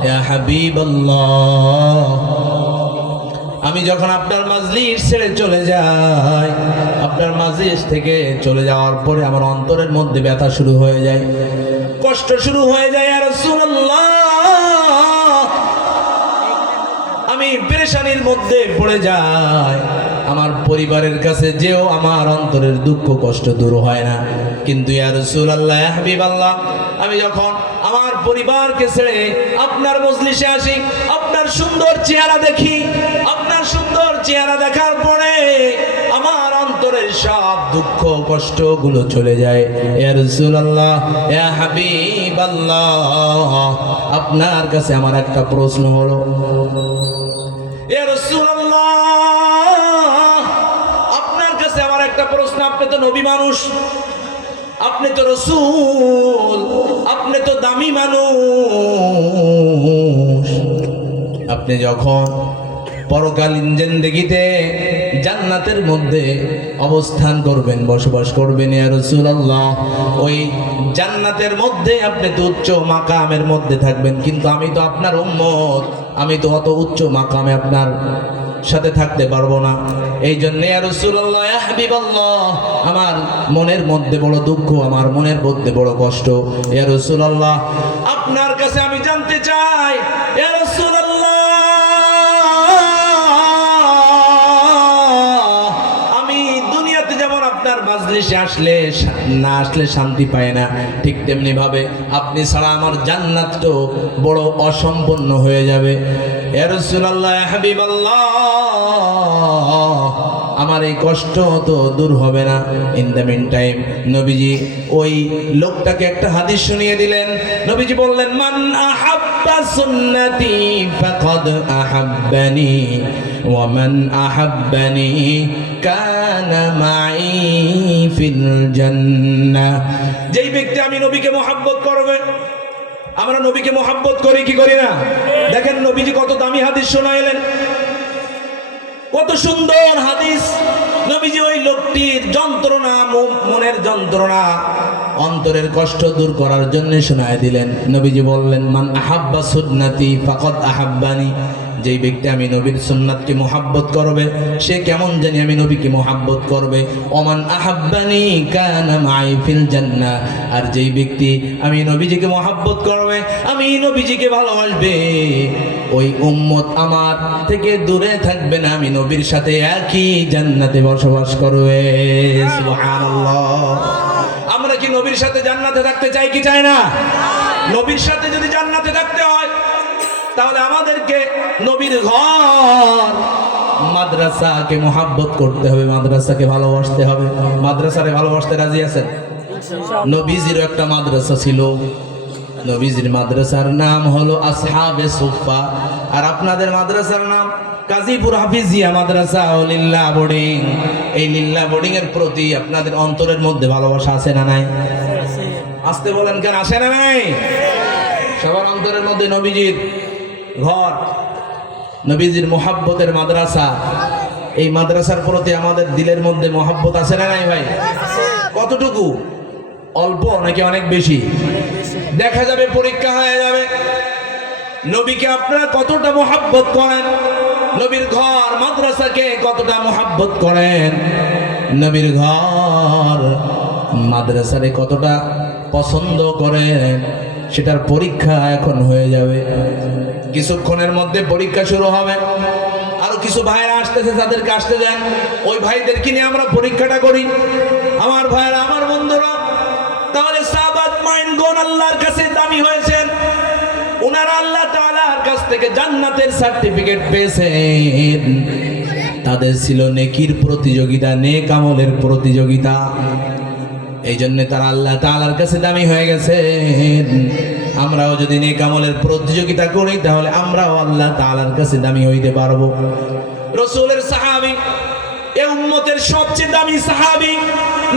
ইয়া হাবিবাল্লাহ, আমি যখন আপনার মজলিস ছেড়ে চলে যাই, আপনার মজলিস থেকে চলে যাওয়ার পরে আমার অন্তরের মধ্যে ব্যথা শুরু হয়ে যায়, কষ্ট শুরু হয়ে যায়। ইয়া রাসূলুল্লাহ, আমি পেরেশানির মধ্যে পড়ে যাই। আমার পরিবারের কাছে যেও আমার অন্তরের দুঃখ কষ্ট দূর হয় না। কিন্তু ইয়া রাসূলুল্লাহ, ইয়া হাবিবাল্লাহ, আমি যখন আমার পরিবারকে ছেড়ে আপনার মজলিসে আসি, আপনার সুন্দর চেহারা দেখি, আপনার সুন্দর চেহারা দেখার পরে আমার অন্তরের সব দুঃখ কষ্ট গুলো চলে যায়। ইয়া রাসূলুল্লাহ, ইয়া হাবিবাল্লাহ, আপনার কাছে আমার একটা প্রশ্ন হলো, ইয়া রাসূলুল্লাহ, আপনার কাছে আমার একটা প্রশ্ন। আপনি তো নবী মানুষ, আপনি তো রাসূল, আপনি তো দামি মানুষ। আপনি যখন পরকালীন জিন্দেগিতে জান্নাতের মধ্যে অবস্থান করবেন, বসবাস করবেন ইয়া রাসূলুল্লাহ। ওই জান্নাতের মধ্যে আপনি তো উচ্চ মাকামের মধ্যে থাকবেন, কিন্তু আমি তো আপনার উম্মত, আমি তো অত উচ্চ মাকামে আপনার সাথে থাকতে পারবো না। এই জন্য ইয়া রাসূলুল্লাহ, ইয়া হাবিবাল্লাহ, আমার মনের মধ্যে বড় দুঃখ, আমার মনের মধ্যে বড় কষ্ট। ইয়া রাসূলুল্লাহ, আপনার কাছে আমি জানতে চাই, ইয়া রাসূলুল্লাহ, আমি দুনিয়াতে যেমন আপনার মাজলিসে না আসলে শান্তি পায় না, ঠিক তেমনি ভাবে আপনি ছাড়া আমার জান্নাত তো বড় অসম্পূর্ণ হয়ে যাবে। ইয়া রাসূলুল্লাহ, ইয়া হাবিবাল্লাহ, আমার এই কষ্ট তো দূর হবে না। ইন দ্য মিন টাইম নবীজি ওই লোকটাকে একটা হাদিস শুনিয়ে দিলেন। নবীজি বললেন, মান আহাব্বা সুন্নতি ফাকাদ আহাব্বানি ওয়া মান আহাব্বানি কানা মাই ফিল জান্নাহ। যেই ব্যক্তি আমি নবীকে মহব্বত করবে, আমরা নবীকে মহব্বত করি কি করি না? দেখেন নবীজি কত দামি হাদিস শোনাইলেন, কত সুন্দর হাদিস। নবীজি ওই লোকটির যন্ত্রণা, মনের যন্ত্রণা, অন্তরের কষ্ট দূর করার জন্য শোনায় দিলেন। নবীজি বললেন, মান আহাব্বা সুন্নতি ফাকাদ আহাব্বানি। যেই ব্যক্তি আমি নবীর সুন্নাতকে মহব্বত করবে, সে কেমন জানি আমি নবীকে মহব্বত করবে। ওমান আহাব্বানি কানা মাই ফিল জান্নাহ। আর যেই ব্যক্তি আমি নবীজিকে মহব্বত করবে, আমি নবীজিকে ভালোবাসবে, ওই উম্মত আমার থেকে দূরে থাকবে না, আমি নবীর সাথে একই জান্নাতে বসবাস করবে। সুবহানাল্লাহ। আমরা কি নবীর সাথে জান্নাতে থাকতে চাই কি চাই না? নবীর সাথে যদি জান্নাতে থাকতে হয়, তাহলে আমাদেরকে নবীর ঘর মাদ্রাসাকে মহব্বত করতে হবে, মাদ্রাসাকে ভালোবাসতে হবে। মাদ্রাসারে ভালোবাসতে রাজি আছেন? নবীজির একটা মাদ্রাসা ছিল, নবীজির মাদ্রাসার নাম হলো আসহাবে সুফা। আর আপনাদের মাদ্রাসার নাম গাজীপুর হাফিজিয়া মাদ্রাসা ও লিল্লাহ বোর্ডিং। এই লিল্লাহ বোর্ডিং এর প্রতি আপনাদের অন্তরের মধ্যে ভালোবাসা আছে না নাই? আসতে বলেন কেন, আসে না নাই? সবার অন্তরের মধ্যে নবীজির ঘর, নবীজির মোহাব্বতের মাদ্রাসা, এই মাদ্রাসার প্রতি আমাদের দিলের মধ্যে মোহাব্বত আছে না নাই ভাই? কতটুকু? অল্প নাকি অনেক বেশি? দেখা যাবে, পরীক্ষা হয়ে যাবে। নবীকে আপনারা কতটা মোহাব্বত করেন, নবীর ঘর মাদ্রাসাকে কতটা মোহাব্বত করেন, নবীর ঘর মাদ্রাসারে কতটা পছন্দ করেন, সেটার পরীক্ষা এখন হয়ে যাবে। কিছুক্ষণের মধ্যে পরীক্ষা শুরু হবে। আরো কিছু ভাইরা আসতেছে, তাদেরকে আসতে দেন, ওই ভাইদেরকে নিয়ে আমরা পরীক্ষাটা করি। আমার ভাইরা, আমার বন্ধুরা, তাহলে সাহাবাত মাইনগণ আল্লাহর কাছে দামি হয়েছেন। ওনারা আল্লাহ তাআলার কাছ থেকে জান্নাতের সার্টিফিকেট পেয়েছেন। তাদের ছিল নেকির প্রতিযোগিতা, নেক আমলের প্রতিযোগিতা। এই জন্য তারা আল্লাহ তাআলার কাছে দামি হয়ে গেছেন। আমরাও যদি নেক আমলের প্রতিযোগিতা করি, তাহলে আমরাও আল্লাহ তাআলার কাছে দামি হইতে পারবো। রাসূলের সাহাবী, এই উম্মতের সবচেয়ে দামি সাহাবী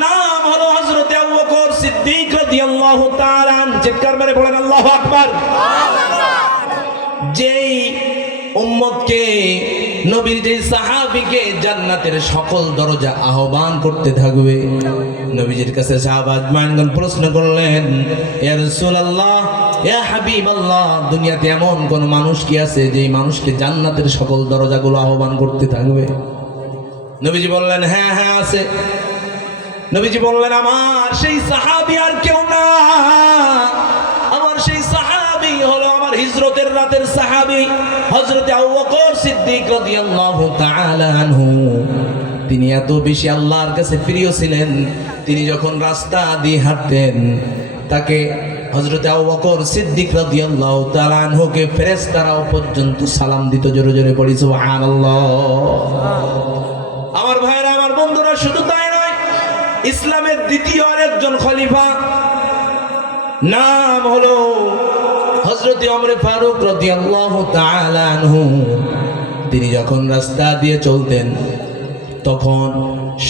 নাম হলো হযরত আবু বকর সিদ্দিক রাদিয়াল্লাহু তাআলা আনহু। চিৎকার মেরে বলেন আল্লাহু আকবার। যেই উম্মতকে, নবীর যেই সাহাবীকে জান্নাতের সকল দরজা আহ্বান করতে থাকবে, নবীজির কাছে সাহাবা আজমাইনগণ প্রশ্ন করলেন, ইয়া রাসূলুল্লাহ, ইয়া হাবিবাল্লাহ, দুনিয়াতে এমন কোন মানুষ কি আছে যেই মানুষকে জান্নাতের সকল দরজাগুলো আহ্বান করতে থাকবে? নবীজি বললেন, হ্যাঁ হ্যাঁ আছে। নবীজি বললেন, আমার সেই সাহাবী আর কেউ না, আমার সেই সাহাবী হলো আমার হিজরতের রাতের সাহাবী হযরত আবু বকর সিদ্দিক রাদিয়াল্লাহু তাআলা আনহু। তিনি এত বেশি আল্লাহর কাছে প্রিয় ছিলেন, তিনি যখন রাস্তা দিয়ে হাঁটতেন, তাকে হযরত আবু বকর সিদ্দিক রাদিয়াল্লাহু তাআলা আনহুকে ফেরেশতারাও পর্যন্ত সালাম দিত। জোরে জোরে পড়ি সুবহানাল্লাহ। আমার ভাইরা, আমার বন্ধুরা, শুধু তাই নয়, ইসলামের দ্বিতীয় আরেকজন খলিফা নাম হলো হযরত ওমর ফারুক রাদিয়াল্লাহু তাআলা আনহু। তিনি যখন রাস্তা দিয়ে চলতেন, তখন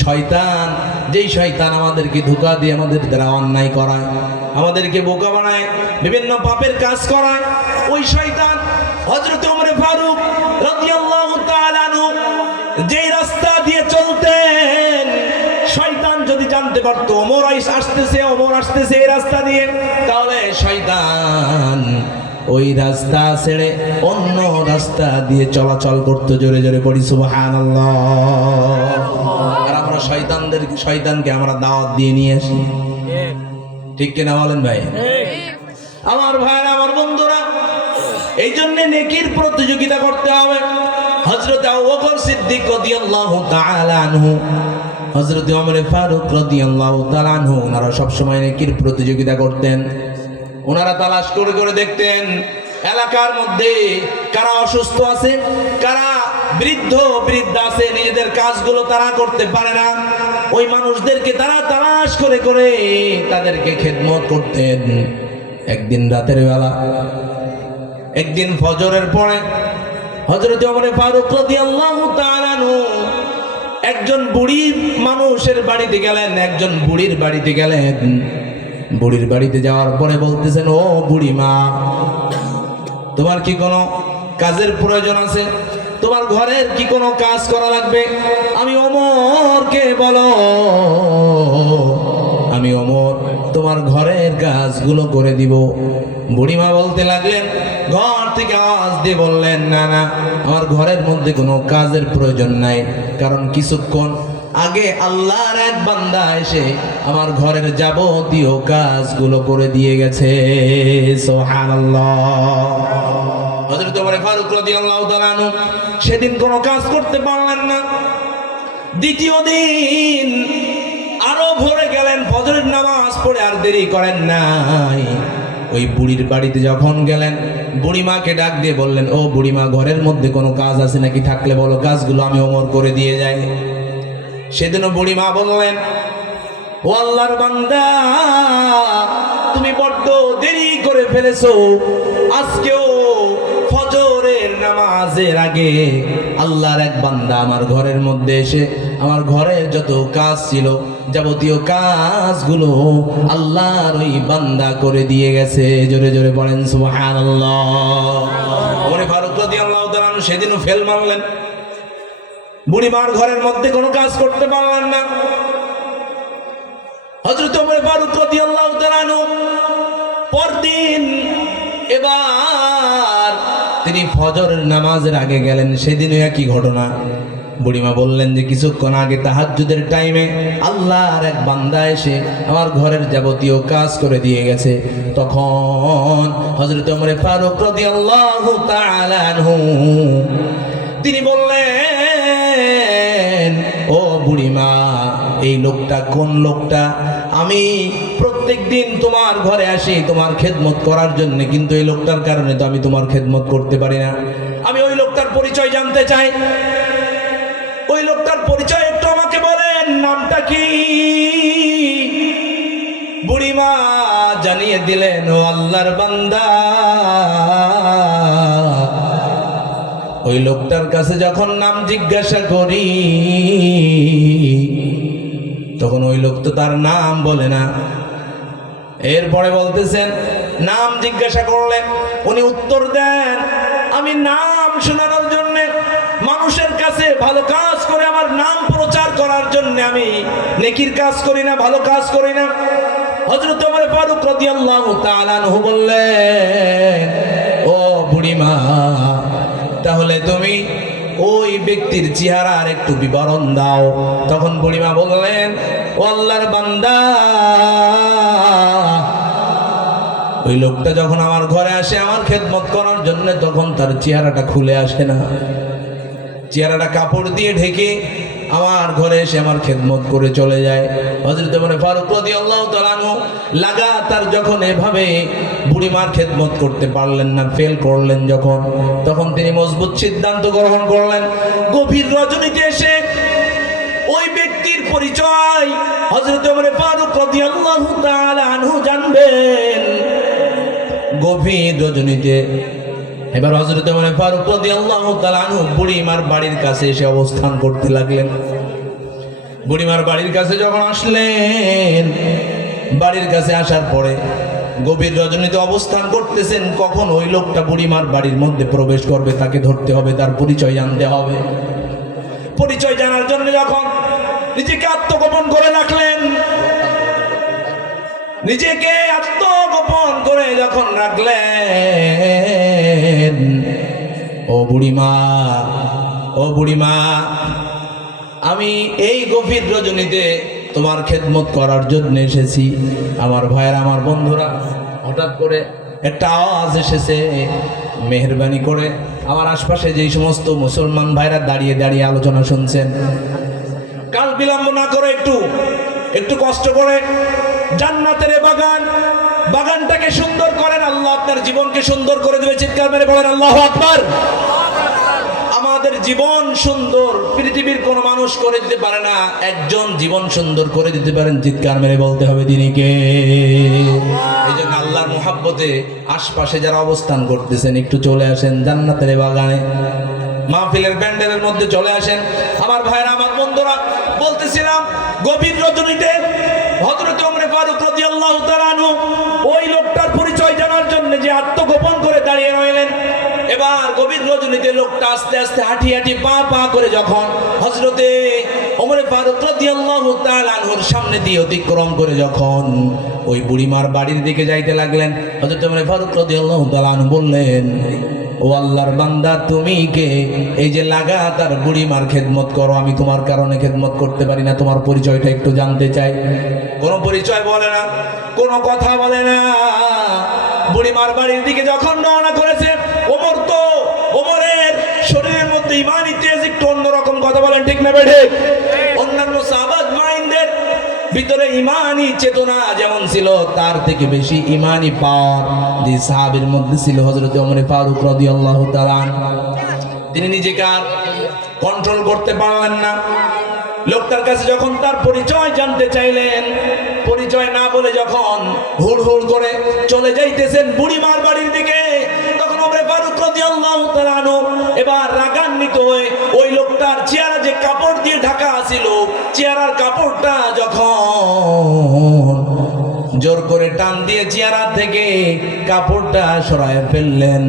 শয়তান, যেই শয়তান আমাদেরকে ধোঁকা দিয়ে আমাদের দ্বারা অন্যায় করায়, আমাদেরকে বোকা বানায়, বিভিন্ন পাপের কাজ করায়, ওই শয়তান হযরত ওমর ফারুক রাদিয়াল্লাহু তাআলা আনহু যেই রাস্তা দিয়ে জানতে পারতো ওমর আসতেছে এই রাস্তা দিয়ে, তাহলে শয়তান ওই রাস্তা ছেড়ে অন্য রাস্তা দিয়ে চলাচল করতে। জোরে জোরে পড়ি সুবহানাল্লাহ। আর আমরা শয়তানকে আমরা দাওয়াত দিয়ে নিয়ে আসি, ঠিক কিনা বলেন ভাই? আমার ভাইরা, আমার বন্ধুরা, এই জন্য নেকির প্রতিযোগিতা করতে হবে। হযরত আবু বকর সিদ্দিক রাদিয়াল্লাহু তাআলা আনহু, হযরত ওমর ফারুক রাদিয়াল্লাহু তাআলা আনহু, ওনারা সব সময় নেকির প্রতিযোগিতা করতেন। ওনারা তালাশ করে করে দেখতেন এলাকার মধ্যে কারা অসুস্থ আছে, কারা বৃদ্ধা আছে, নিজেদের কাজগুলো তারা করতে পারে না, ওই মানুষদেরকে তারা তালাশ করে করে তাদেরকে খেদমত করতেন। একদিন রাতের বেলা, একদিন ফজরের পরে হযরত ওমর ফারুক রাদিয়াল্লাহু তাআলা আনহু একজন বুড়ি মানুষের বাড়িতে গেলেন, একজন বুড়ির বাড়িতে গেলেন। বুড়ির বাড়িতে যাওয়ার পরে বলতেছেন, ও বুড়ি মা, তোমার কি কোনো কাজের প্রয়োজন আছে? তোমার ঘরের কি কোনো কাজ করা লাগবে? আমি ওমরকে বলো, আমি ওমর তোমার ঘরের কাজগুলো করে দিব। বুড়িমা বলতে লাগলেন, ঘর থেকে আওয়াজ দিয়ে বললেন, না না, আমার ঘরের মধ্যে কোনো কাজের প্রয়োজন নাই, কারণ কিছুক্ষণ আগে আল্লাহর এক বান্দা এসে আমার ঘরের যাবতীয় কাজগুলো করে দিয়ে গেছে। সুবহানাল্লাহ। হযরত ওমর ফারুক রাদিয়াল্লাহু তাআলা আনহু সেদিন কোনো কাজ করতে পারলেন না। দ্বিতীয় দিন আরো ভোরে গেলেন, ফজরের নামাজ পড়ে আর দেরি করেন নাই। ওই বুড়ির বাড়িতে যখন গেলেন, বুড়িমাকে ডাক দিয়ে বললেন, ও বুড়িমা, ঘরের মধ্যে কোনো কাজ আছে নাকি? থাকলে বলো, কাজগুলো আমি ওমর করে দিয়ে যাই। সেদিনও বুড়িমা বললেন, ও আল্লাহর বান্দা, তুমি বড্ড দেরি করে ফেলেছো। আজকেও ফজরের নামাজের আগে আল্লাহর এক বান্দা আমার ঘরের মধ্যে এসে আমার ঘরের যত কাজ ছিল, যাবতীয় কাজগুলো আল্লাহর ওই বান্দা করে দিয়ে গেছে। জোরে জোরে বলেন সুবহানাল্লাহ। ওমর ফারুক রাদিয়াল্লাহু তাআলা আনহু সেদিনও ফেল মারলেন, বুড়িমার ঘরের মধ্যে কোনো কাজ করতে পারলেন না। হযরত ওমর ফারুক রাদিয়াল্লাহু তাআলা আনহু পরদিন এবার তিনি ফজরের নামাজের আগে গেলেন। সেদিনও একই ঘটনা। বুড়িমা বললেন যে কিছুক্ষণ আগে তাহাজ্জুদের টাইমে আল্লাহর এক বান্দা এসে আমার ঘরের যাবতীয় কাজ করে দিয়ে গেছে। তখন হযরত ওমর ফারুক রাদিয়াল্লাহু তাআলা আনহু তিনি বললেন, ও বুড়িমা, এই লোকটা কোন লোকটা? আমি প্রত্যেক দিন তোমার ঘরে আসি তোমার খেদমত করার জন্য, কিন্তু এই লোকটার কারণে তো আমি তোমার খেদমত করতে পারি না। আমি ওই লোকটার পরিচয় জানতে চাই। ওই লোকটার পরিচয় একটু আমাকে বলেন, নামটা কি? বুড়িমা জানিয়ে দিলেন, ও আল্লাহর বান্দা, ওই লোকটার কাছে যখন নাম জিজ্ঞাসা করি তখন ওই লোক তো তার নাম বলে না। এরপরে বলতেছেন, নাম জিজ্ঞাসা করলে উনি উত্তর দেন, আমি নাম শোনানোর জন্য, মানুষের কাছে ভালো কাজ করে আমার নাম প্রচার করার জন্য আমি নেকির কাজ করি না, ভালো কাজ করি না। হযরত ওমর ফারুক রাদিয়াল্লাহু তাআলা আনহু বললেন, ও বুড়িমা, তাহলে তুমি ওই ব্যক্তির চেহারার একটু বিবরণ দাও। তখন বুড়িমা বললেন, ও আল্লাহর বান্দা, ওই লোকটা যখন আমার ঘরে আসে আমার খেদমত করার জন্য, তখন তার চেহারাটা খুলে আসে না, চেহারাটা কাপড় দিয়ে ঢেকে আমার ঘরে এসে আমার খেদমত করে চলে যায়। হযরত ওমর ফারুক রাদিয়াল্লাহু তাআলা আনহু লাগাতার যখন এভাবে বুড়িমার খেদমত করতে পারলেন না, ফেল করলেন যখন, তখন তিনি মজবুত সিদ্ধান্ত গ্রহণ করলেন, গভীর রজনীতে এসে ওই ব্যক্তির পরিচয় হযরত ওমর ফারুক রাদিয়াল্লাহু তাআলা আনহু জানবেন। গভীর রজনীতে এবার হযরত ওমর ফারুক রাদিয়াল্লাহু তাআলা আনহু বুড়িমার বাড়ির কাছে এসে অবস্থান করতে লাগলেন। বুড়িমার বাড়ির কাছে যখন আসলেন, বাড়ির কাছে আসার পরে গভীর রজনীতে অবস্থান করতেছেন, কখন ওই লোকটা বুড়িমার বাড়ির মধ্যে প্রবেশ করবে তাকে ধরতে হবে, তার পরিচয় জানতে হবে। পরিচয় জানার জন্য যখন নিজেকে আত্মগোপন করে রাখলেন, নিজেকে আত্মগোপন করে যখন রাখলেন, ও বুড়িমা, আমি এই গভীর রজনীতে তোমার খেদমত করার জন্য এসেছি। আমার ভাইয়েরা, আমার বন্ধুরা, হঠাৎ করে একটা আওয়াজ এসেছে। মেহেরবানি করে আমার আশপাশে যেই সমস্ত মুসলমান ভাইরা দাঁড়িয়ে দাঁড়িয়ে আলোচনা শুনছেন, কাল বিলম্ব না করে একটু কষ্ট করে জান্নাতের বাগানটাকে সুন্দর করেন। আল্লাহ আপনার জীবনকে সুন্দর করে দেবে। চিৎকার মেরে বলেন আল্লাহু আকবার। আমাদের জীবন সুন্দর পৃথিবীর কোন মানুষ করে দিতে পারে না, একজন জীবন সুন্দর করে দিতে পারেন। চিৎকার মেরে বলতে হবে তিনি কে। এই জন্য আল্লাহর মুহাব্বতে আশপাশে যারা অবস্থান করতেছেন একটু চলে আসেন জান্নাতের বাগানে, মাহফিলের প্যান্ডেলের মধ্যে চলে আসেন। আমার ভাইরা, আমার বন্ধুরা, বলতেছিলাম গভীর রজনীতে হযরত ওমর ফারুক রাদিয়াল্লাহু তাআলা আনহু ওই লোকটার পরিচয় জানার জন্য যে আত্মগোপন করে দাঁড়িয়ে রইলেন। এবার গভীর রজনীতে লোকটা আস্তে আস্তে হাঁটি পা করে যখন হযরতে ওমর ফারুক রাদিয়াল্লাহু তাআলা আনহুর সামনে দিয়ে অতিক্রম করে যখন ওই বুড়িমার বাড়ির দিকে যাইতে লাগলেন, হযরত ওমর ফারুক রাদিয়াল্লাহু তাআলা আনহু বললেন, ও আল্লাহর বান্দা, তুমি কে? এই যে লাগাতার বুড়িমার খেদমত করো, আমি তোমার কারণে খেদমত করতে পারি না, তোমার পরিচয়টা একটু জানতে চাই। কোনো পরিচয় বলে না, কোনো কথা বলে না। বুড়িমার বাড়ির দিকে যখন রওনা করেছে, ওমরের শরীরের মধ্যে ঈমানি তেজ একটু অন্যরকম। কথা বলেন ঠিক না বেঠে? অন্যান্য সাহাবাত মাইন্ডের ভিতরে ঈমানি চেতনা যেমন ছিল, তার থেকে বেশি ঈমানি পাওয়ার যে সাহাবীর মধ্যে ছিল হযরত ওমর ফারুক রাদিয়াল্লাহু তাআলা। তিনি নিজেকে আর কন্ট্রোল করতে পারলেন না। লোকটার কাছে যখন তার পরিচয় জানতে চাইলেন, পরিচয় না বলে যখন হুড় করে চলে যাইতেছেন বুড়িমার বাড়ির দিকে, তখন ওমর ফারুক রাদিয়াল্লাহু তাআলা এবার রাগান্বিত হয়ে ওই লোকটার চেহারা যে কাপড় দিয়ে ঢাকা ছিল, চেহারার কাপড়টা যখন জোর করে টান দিয়ে চেহারা থেকে কাপড়টা সরায় ফেললেন,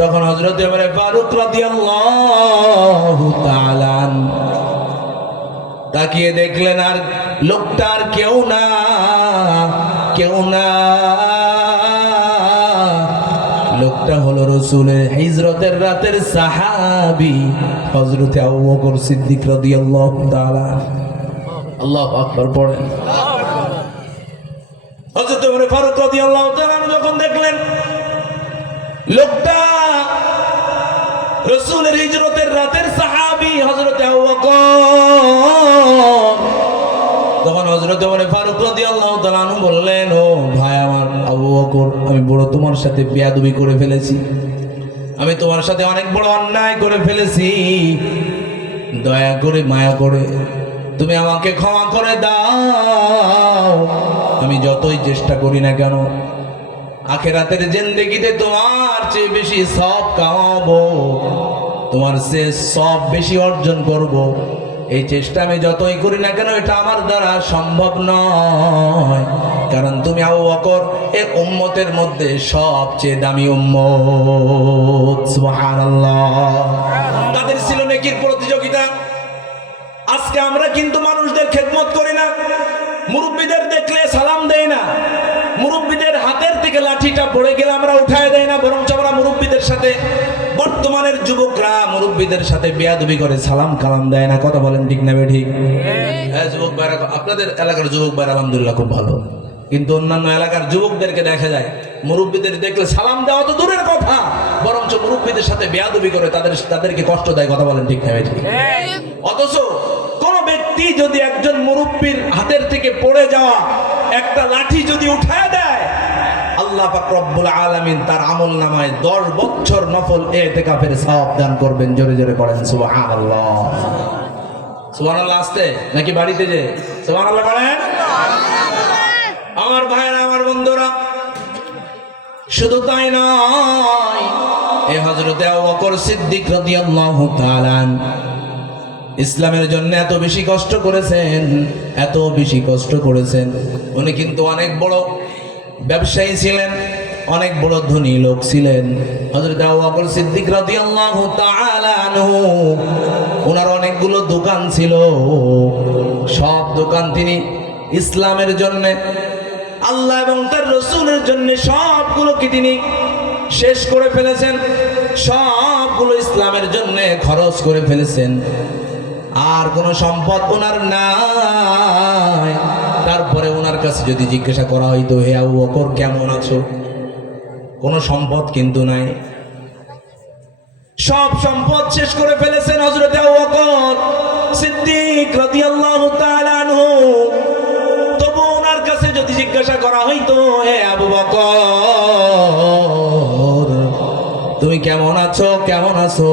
তখন হযরত ওমর ফারুক রাদিয়াল্লাহু তাআলা তাকিয়ে দেখলেন আর লোকটার কেউ না, লোকটা হলো রাসূলের হিজরতের রাতের সাহাবী হযরত আবু বকর সিদ্দিক রাদিয়াল্লাহু তাআলা। আল্লাহু আকবার পড়েন। হযরত ওমর ফারুক রাদিয়াল্লাহু তাআলা যখন দেখলেন লোকটা রাসূলের হিজরতের রাতের সাহাবী হযরত আবু বকর, তখন হযরত ওমর ফারুক রাদিয়াল্লাহু তাআলা বললেন, ও ভাই আমার আবু বকর, আমি বড় তোমার সাথে বেয়াদবি করে ফেলেছি, আমি তোমার সাথে অনেক বড় অন্যায় করে ফেলেছি, দয়া করে মায়া করে তুমি আমাকে ক্ষমা করে দাও। আমি যতই চেষ্টা করি না কেন, আখিরাতের জিন্দেগিতে তোমার চেয়ে বেশি সওয়াব কামাবো, তোমার চেয়ে সওয়াব বেশি অর্জন করব, এই চেষ্টা আমি যতই করি না কেন এটা আমার দ্বারা সম্ভব নয়। কারণ তুমি আবু বকর এই উম্মতের মধ্যে সবচেয়ে দামি উম্মত। সুবহানাল্লাহ। তাদের ছিল নেকির প্রতিযোগিতা। আজকে আমরা কিন্তু মানুষদের খেদমত করি না, মুরব্বীদের দেখলে সালাম দেই না, মুরব্বীদের হাতের থেকে লাঠিটা পড়ে গেলে আমরা উঠায় দেই না, বরং আমরা মুরব্বীদের সাথে, বর্তমানের যুবকরা মুরব্বীদের সাথে বেয়াদবি করে, সালাম কালাম দেয় না। কথা বলেন ঠিক না ঠিক? হ্যাঁ যুবক ভাইরা, আপনাদের এলাকার যুবক ভাইরা আলহামদুলিল্লাহ খুব ভালো, কিন্তু অন্যান্য এলাকার যুবকদেরকে দেখা যায় মুরব্বীদের দেখলে সালাম দেওয়া তো দূরের কথা, বরঞ্চ মুরব্বীদের সাথে বেয়াদবি করে তাদেরকে কষ্ট দেয়। কথা বলেন ঠিক না ঠিক? অথচ কোন ব্যক্তি যদি একজন মুরব্বীর হাতের থেকে পড়ে যাওয়া একটা লাঠি যদি উঠায় দেয়, আল্লাহ পাক রব্বুল আলামিন তার আমলনামায় 10 বছর নফল ইতিকাফের সওয়াব দান করবেন। জোরে জোরে পড়েন সুবহানাল্লাহ। সুবহানাল্লাহ আসতে নাকি বাড়িতে যে সুবহানাল্লাহ পড়েন? আমার ভাইরা, আমার বন্ধুরা, শুধু তাই নয়, এই হযরত আবু বকর সিদ্দিক রাদিয়াল্লাহু তাআলা ইসলামের জন্য এত বেশি কষ্ট করেছেন, উনি কিন্তু অনেক বড় ব্যবসায়ী ছিলেন, অনেক বড় ধনী লোক ছিলেন। হযরত আবু বকর সিদ্দিক রাদিয়াল্লাহু তাআলা আনহু ওনার অনেকগুলো দোকান ছিল, সব দোকান তিনি ইসলামের জন্য আল্লাহ এবং তার রাসূলের জন্য সবগুলোকে তিনি শেষ করে ফেলেছেন, সবগুলো ইসলামের জন্য খরচ করে ফেলেছেন, আর কোনো সম্পদ ওনার নাই। তারপরে ওনার কাছে যদি জিজ্ঞাসা করা হইতো, হে আবু বকর কেমন আছো, কোনো সম্পদ কিন্তু নাই, সব সম্পদ শেষ করে ফেলেছেন হযরত আবু বকর সিদ্দিক রাদিয়াল্লাহু তাআলা আনহু। তবু ওনার কাছে যদি জিজ্ঞাসা করা হইতো, হে আবু বকর তুমি কেমন আছো, কেমন আছো,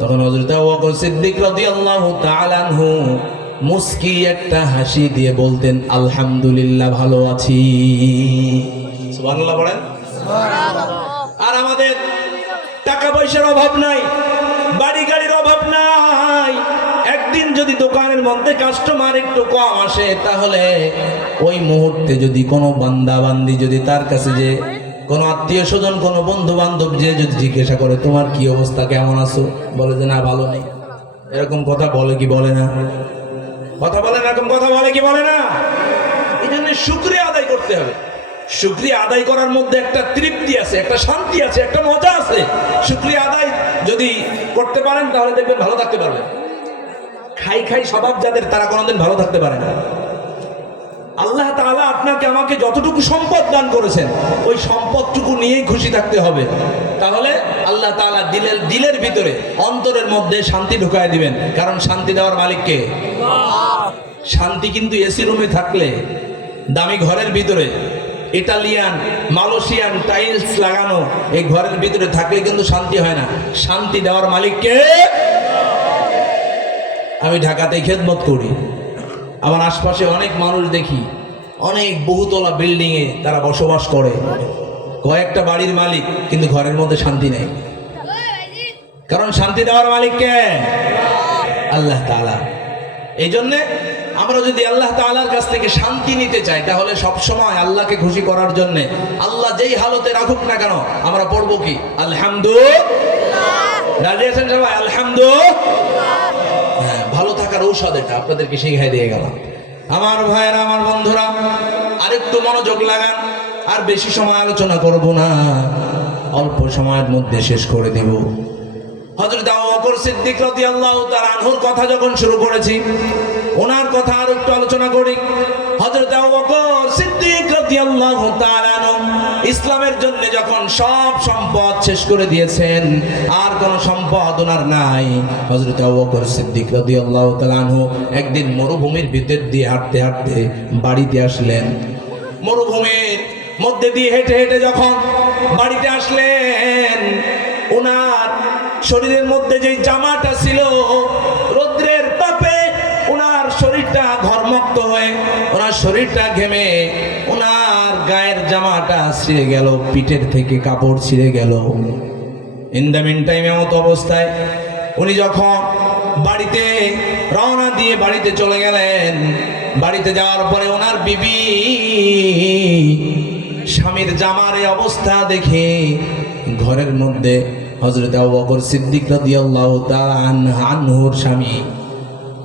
তখন হযরত আবু বকর সিদ্দিক রাদিয়াল্লাহু তাআলা আনহু মুস্কি একটা হাসি দিয়ে বলতেন, আলহামদুলিল্লাহ ভালো আছি। সুবহানাল্লাহ বলেন। আর আমাদের টাকা পয়সার অভাব নাই, বাড়ি গাড়ির অভাব নাই। একদিন যদি দোকানের মধ্যে কাস্টমার একটু কম আসে, তাহলে ওই মুহূর্তে যদি কোনো বান্দা বান্দি যদি তার কাছে যে কোনো আত্মীয় স্বজন কোনো বন্ধু বান্ধব যে যদি জিজ্ঞাসা করে তোমার কি অবস্থা, কেমন আছো, বলে যে না ভালো নেই, এরকম কথা বলে কি বলে না? কথা বলে না, এরকম কথা বলে কি বলে না? এই জন্য শুকরিয়া আদায় করতে হবে। শুকরিয়া আদায় করার মধ্যে একটা তৃপ্তি আছে, একটা শান্তি আছে, একটা মজা আছে। শুকরিয়া আদায় যদি করতে পারেন তাহলে দেখবেন ভালো থাকতে পারবেন। খাই খাই স্বভাব যাদের, তারা কোনোদিন ভালো থাকতে পারে না। আল্লাহ তাআলা আপনাকে আমাকে যতটুকু সম্পদ দান করেছেন, ওই সম্পদটুকু নিয়েই খুশি থাকতে হবে। তাহলে আল্লাহ তাআলা দিলের ভিতরে, অন্তরের মধ্যে শান্তি ঢুকায় দিবেন। কারণ শান্তি দেওয়ার মালিক কে? শান্তি কিন্তু এসি রুমে থাকলে, দামি ঘরের ভিতরে, ইটালিয়ান মালয়েশিয়ান টাইলস লাগানো এই ঘরের ভিতরে থাকলে কিন্তু শান্তি হয় না। শান্তি দেওয়ার মালিক কে? আমি ঢাকাতে খেদমত করি, আমার আশপাশে অনেক মানুষ দেখি, অনেক বহুতলা বিল্ডিং এ তারা বসবাস করে, কয়েকটা বাড়ির মালিক, কিন্তু ঘরের মধ্যে শান্তি নেই। কারণ শান্তি দেওয়ার মালিক কে? আল্লাহ তাআলা। এই জন্যে আমরা যদি আল্লাহ তাআলার কাছ থেকে শান্তি নিতে চাই, তাহলে সবসময় আল্লাহকে খুশি করার জন্য আল্লাহ যেই হালতে রাখুক না কেন, আমরা পড়বো কি? আলহামদুলিল্লাহ। রাজি আছেন সবাই? আলহামদুলিল্লাহ। হ্যাঁ, ভালো থাকার ঔষধ এটা আপনাদেরকে শিখাই দিয়ে গেলাম। আমার ভাইয়েরা, আমার বন্ধুরা, আরেকটু মনোযোগ লাগান। আর বেশি সময় আলোচনা করব না, অল্প সময়ের মধ্যে শেষ করে দেব। হযরত আবু বকর সিদ্দিক রাদিয়াল্লাহু তাআলা আনহুর কথা যখন শুরু করেছি, ওনার কথা আর একটু আলোচনা করি। হযরত আবু বকর সিদ্দিক রাদিয়াল্লাহু তাআলা আনহু ইসলামের জন্য যখন সব সম্পদ শেষ করে দিয়েছেন, আর কোন সম্পদ ওনার নাই, হযরত আবু বকর সিদ্দিক রাদিয়াল্লাহু তাআলা আনহু একদিন মরুভূমির ভিতর দিয়ে হাঁটতে হাঁটতে বাড়িতে আসলেন। মরুভূমির মধ্যে দিয়ে হেঁটে হেঁটে যখন বাড়িতে আসলেন, ওনার শরীরের মধ্যে যে জামাটা ছিল, রৌদ্রের তাপে ওনার শরীরটা ঘর্মক্ত হয়ে, ওনার শরীরটা ঘেমে, ওনার গায়ের জামাটা ছিঁড়ে গেল, পিঠের থেকে কাপড় ছিঁড়ে গেল। ইন দ্য মিন টাইম এমত অবস্থায় উনি যখন বাড়িতে রওনা দিয়ে বাড়িতে চলে গেলেন, বাড়িতে যাওয়ার পরে ওনার বিবি স্বামীর জামার এই অবস্থা দেখে ঘরের মধ্যে হযরত আবু বকর সিদ্দিক রাদিয়াল্লাহু তাআলা আনহুর স্বামী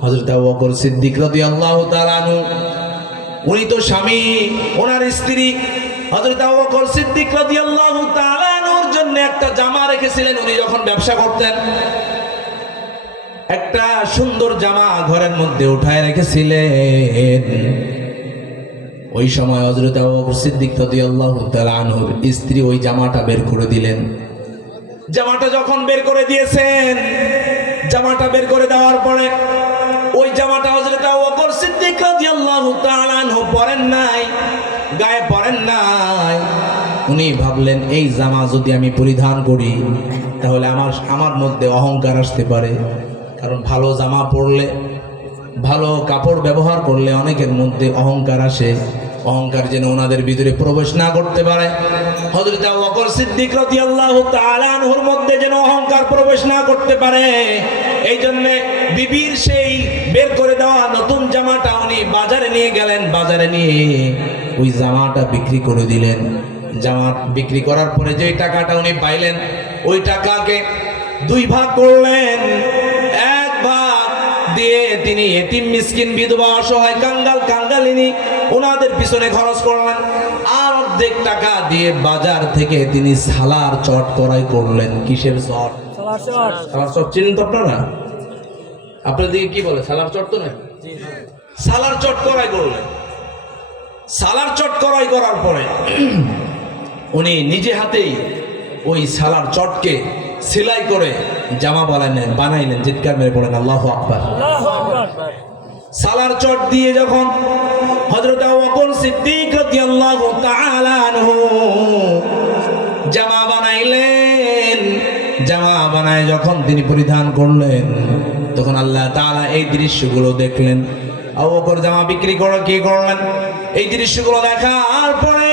হযরত আবু বকর সিদ্দিক রাদিয়াল্লাহু তাআলা আনহু, উনি তো স্বামী, ওনার স্ত্রী হযরত আবু বকর সিদ্দিক রাদিয়াল্লাহু তাআলা আনহুর জন্য একটা জামা রেখেছিলেন। উনি যখন ব্যবসা করতেন, একটা সুন্দর জামা ঘরের মধ্যে উঠায় রেখেছিলেন। ওই সময় হযরত আবু বকর সিদ্দিক রাদিয়াল্লাহু তাআলা আনহুর স্ত্রী ওই জামাটা বের করে দিলেন। জামাটা যখন বের করে দিয়েছেন, জামাটা বের করে দেওয়ার পরে ওই জামাটা হযরত আবু বকর সিদ্দিক রাদিয়াল্লাহু তাআলা আনহু পরেন নাই, গায়ে পরেন নাই। উনি ভাবলেন, এই জামা যদি আমি পরিধান করি তাহলে আমার মধ্যে অহংকার আসতে পারে। কারণ ভালো জামা পরলে, ভালো কাপড় ব্যবহার করলে অনেকের মধ্যে অহংকার আসে। অহংকার যেন ওনাদের ভিতরে প্রবেশ না করতে পারে। হযরত আবু বকর সিদ্দিক রাদিয়াল্লাহু তাআলা আনহুর মধ্যে যেন অহংকার প্রবেশ না করতে পারে, এই জন্য বিবির সেই বের করে দেওয়া নতুন জামাটা উনি বাজারে নিয়ে গেলেন। বাজারে নিয়ে ওই জামাটা বিক্রি করে দিলেন। জামা বিক্রি করার পরে যে টাকাটা উনি পাইলেন, ওই টাকাকে দুই ভাগ করলেন। এক ভাগ দিয়ে তিনি এতিম মিসকিন বিধবা অসহায় কাঙ্গাল কাঙ্গালিনী ওনাদের পিছনে খরচ করলেন। আর অর্ধেক টাকা দিয়ে বাজার থেকে তিনি সালার চট ক্রয় করলেন। কিসের চট? সালার চট চিনেন তো আপনারা? আপনার দিকে কি বলে? সালার চট তো না, সালার চট ক্রয় করলেন। সালার চট ক্রয় করার পরে উনি নিজে হাতেই ওই সালার চটকে সেলাই করে জামা বানাইলেন। চিৎকার মেরে পড়েন আল্লাহু আকবার। সালার চট দিয়ে যখন হযরত আবু বকর সিদ্দিক রাদিয়াল্লাহু তাআলা আনহু জামা বানাইলেন, জামা বানায় যখন তিনি পরিধান করলেন, তখন আল্লাহ তাআলা এই দৃশ্যগুলো দেখলেন। আবু বকর জামা বিক্রি করে কি করলেন? এই দৃশ্যগুলো দেখার পরে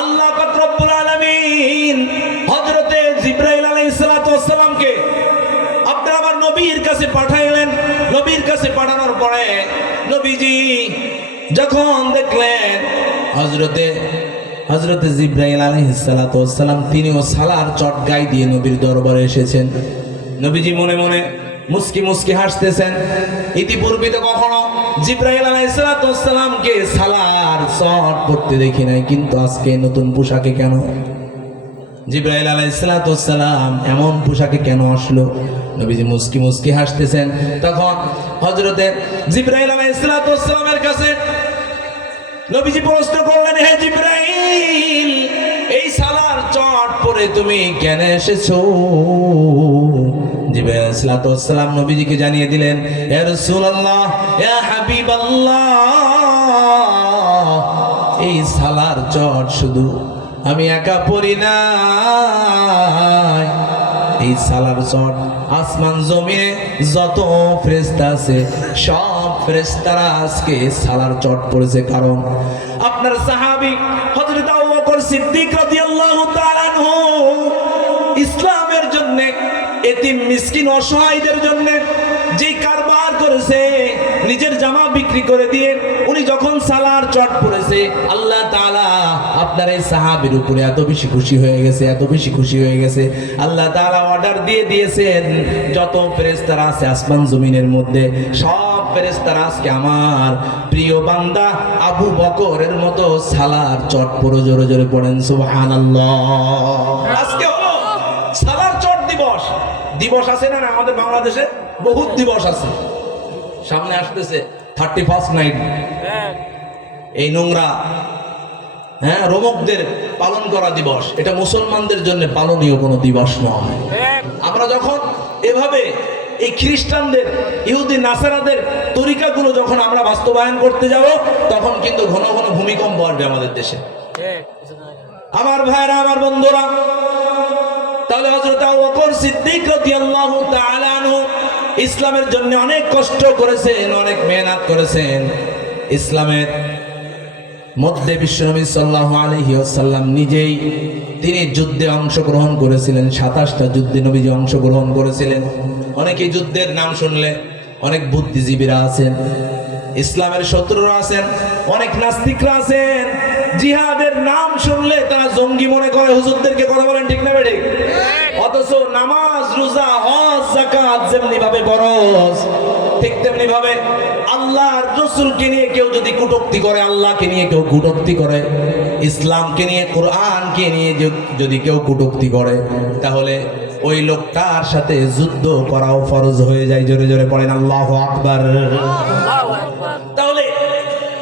আল্লাহ পাক রব্বুল আলামিন হযরতে জিবরাইল আলাইহিস সালাতু ওয়াস সালামকে আপনার আমার নবীর কাছে পাঠাইলেন। নবীর কাছে পাঠানোর পরে নবীজি যখন দেখলেন হযরতে জিবরাইল আলাইহিস সালাতু ওয়াস সালাম তিনিও সালার চট গায়ে দিয়ে নবীর দরবারে এসেছেন। নবীজি মনে মনে মুস্কি মুস্কি হাসতেছেন। ইতিপূর্বে তো কখনো জিবরাইল আলাইহিস সালাতু ওয়াস সালামকে সালার চট পরতে দেখি নাই, কিন্তু আজকে নতুন পোশাকে কেন? জিবরাইল আলাইহিস সালাতু ওয়াস সালাম এমন পোশাকে কেন আসলো? নবীজি মুস্কি মুস্কি হাসতেছেন। তখন হযরতে জিবরাইল আলাইহিস সালাতু ওয়াস সালামের কাছে নবীজি প্রশ্ন করলেন, হে জিবরাইল, এই সালার চট পরে তুমি কেন এসেছো? জিবরাইল আলাইহিস সালাতু ওয়াস সালাম নবীজিকে জানিয়ে দিলেন, ইয়া রাসূলুল্লাহ, ইয়া হাবিবাল্লাহ, এই সালার চট শুধু আমি একা পড়ি না, এই সালার চট আসমান জমিনে যত ফেরেশতা আছে সব ফেরেশতারা আজকে সালার চট পড়েছে। কারণ আপনার সাহাবী হযরত আবু বকর সিদ্দিক রাদিয়াল্লাহু তাআলা আনহু ইসলামের জন্য এতিম মিসকিন অসহায়দের জন্য যে কারবার করেছে, নিজের জামা বিক্রি করে দিয়ে উনি যখন সালার চট পড়েছে, আল্লাহ তাআলা আপনার এই সাহাবীর উপরে এত বেশি খুশি হয়ে গেছে, এত বেশি খুশি হয়ে গেছে। আল্লাহ তাআলা অর্ডার দিয়ে দিয়েছেন, যত ফেরেশতারা আছে আসমান জমিনের মধ্যে সব ফেরেশতারা আজকে আমার প্রিয় বান্দা আবু বকরের মতো সালার চট পড়ে জোরে জোরে পড়েন সুবহানাল্লাহ। আজকে হলো সালার চট দিবস। দিবস আছে না আমাদের বাংলাদেশে? বহুত দিবস আছে। সামনে আসতেছে 31st নাইট, এই নোংরা রোমকদের পালন করা দিবস। এটা মুসলমানদের জন্য পালনীয় কোনো দিবস নয়। আমরা যখন এভাবে এই খ্রিস্টানদের, ইহুদি নাসারাদের তরিকাগুলো যখন আমরা বাস্তবায়ন করতে যাব, তখন কিন্তু ঘন ঘন ভূমিকম্প আসবে আমাদের দেশে। আমার ভাইরা, আমার বন্ধুরা, তাহলে হযরত আবু বকর সিদ্দিক রাদিয়াল্লাহু তাআলা আনহু ইসলামের জন্য অনেক কষ্ট করেছেন, অনেক মেহনত করেছেন। ইসলামের মধ্যে বিশ্বনবী সাল্লাল্লাহু আলাইহি ওয়াসাল্লাম নিজেই তিনি যুদ্ধে অংশগ্রহণ করেছিলেন। 27টা যুদ্ধে নবীজি অংশগ্রহণ করেছিলেন। অনেকে যুদ্ধের নাম শুনলে অনেক বুদ্ধিজীবীরা আছেন, ইসলামের শত্রুরা আছেন, অনেক নাস্তিকরা আছেন, জিহাদের নাম শুনলে তারা জঙ্গি মনে করে হুজুরদেরকে। কথা বলেন ঠিক না বেঠিক? অথচ নামাজ, রোজা, হজ, যাকাত যেমনি ভাবে ফরজ, ঠিক তেমনি ভাবে আল্লাহর রাসূলকে নিয়ে কেউ যদি কটূক্তি করে, আল্লাহকে নিয়ে কেউ কটূক্তি করে, ইসলামকে নিয়ে, কোরআনকে নিয়ে যদি কেউ কটূক্তি করে, তাহলে ওই লোকটার সাথে যুদ্ধ করাও ফরজ হয়ে যায়। জোরে জোরে পড়েন আল্লাহু আকবার। তাহলে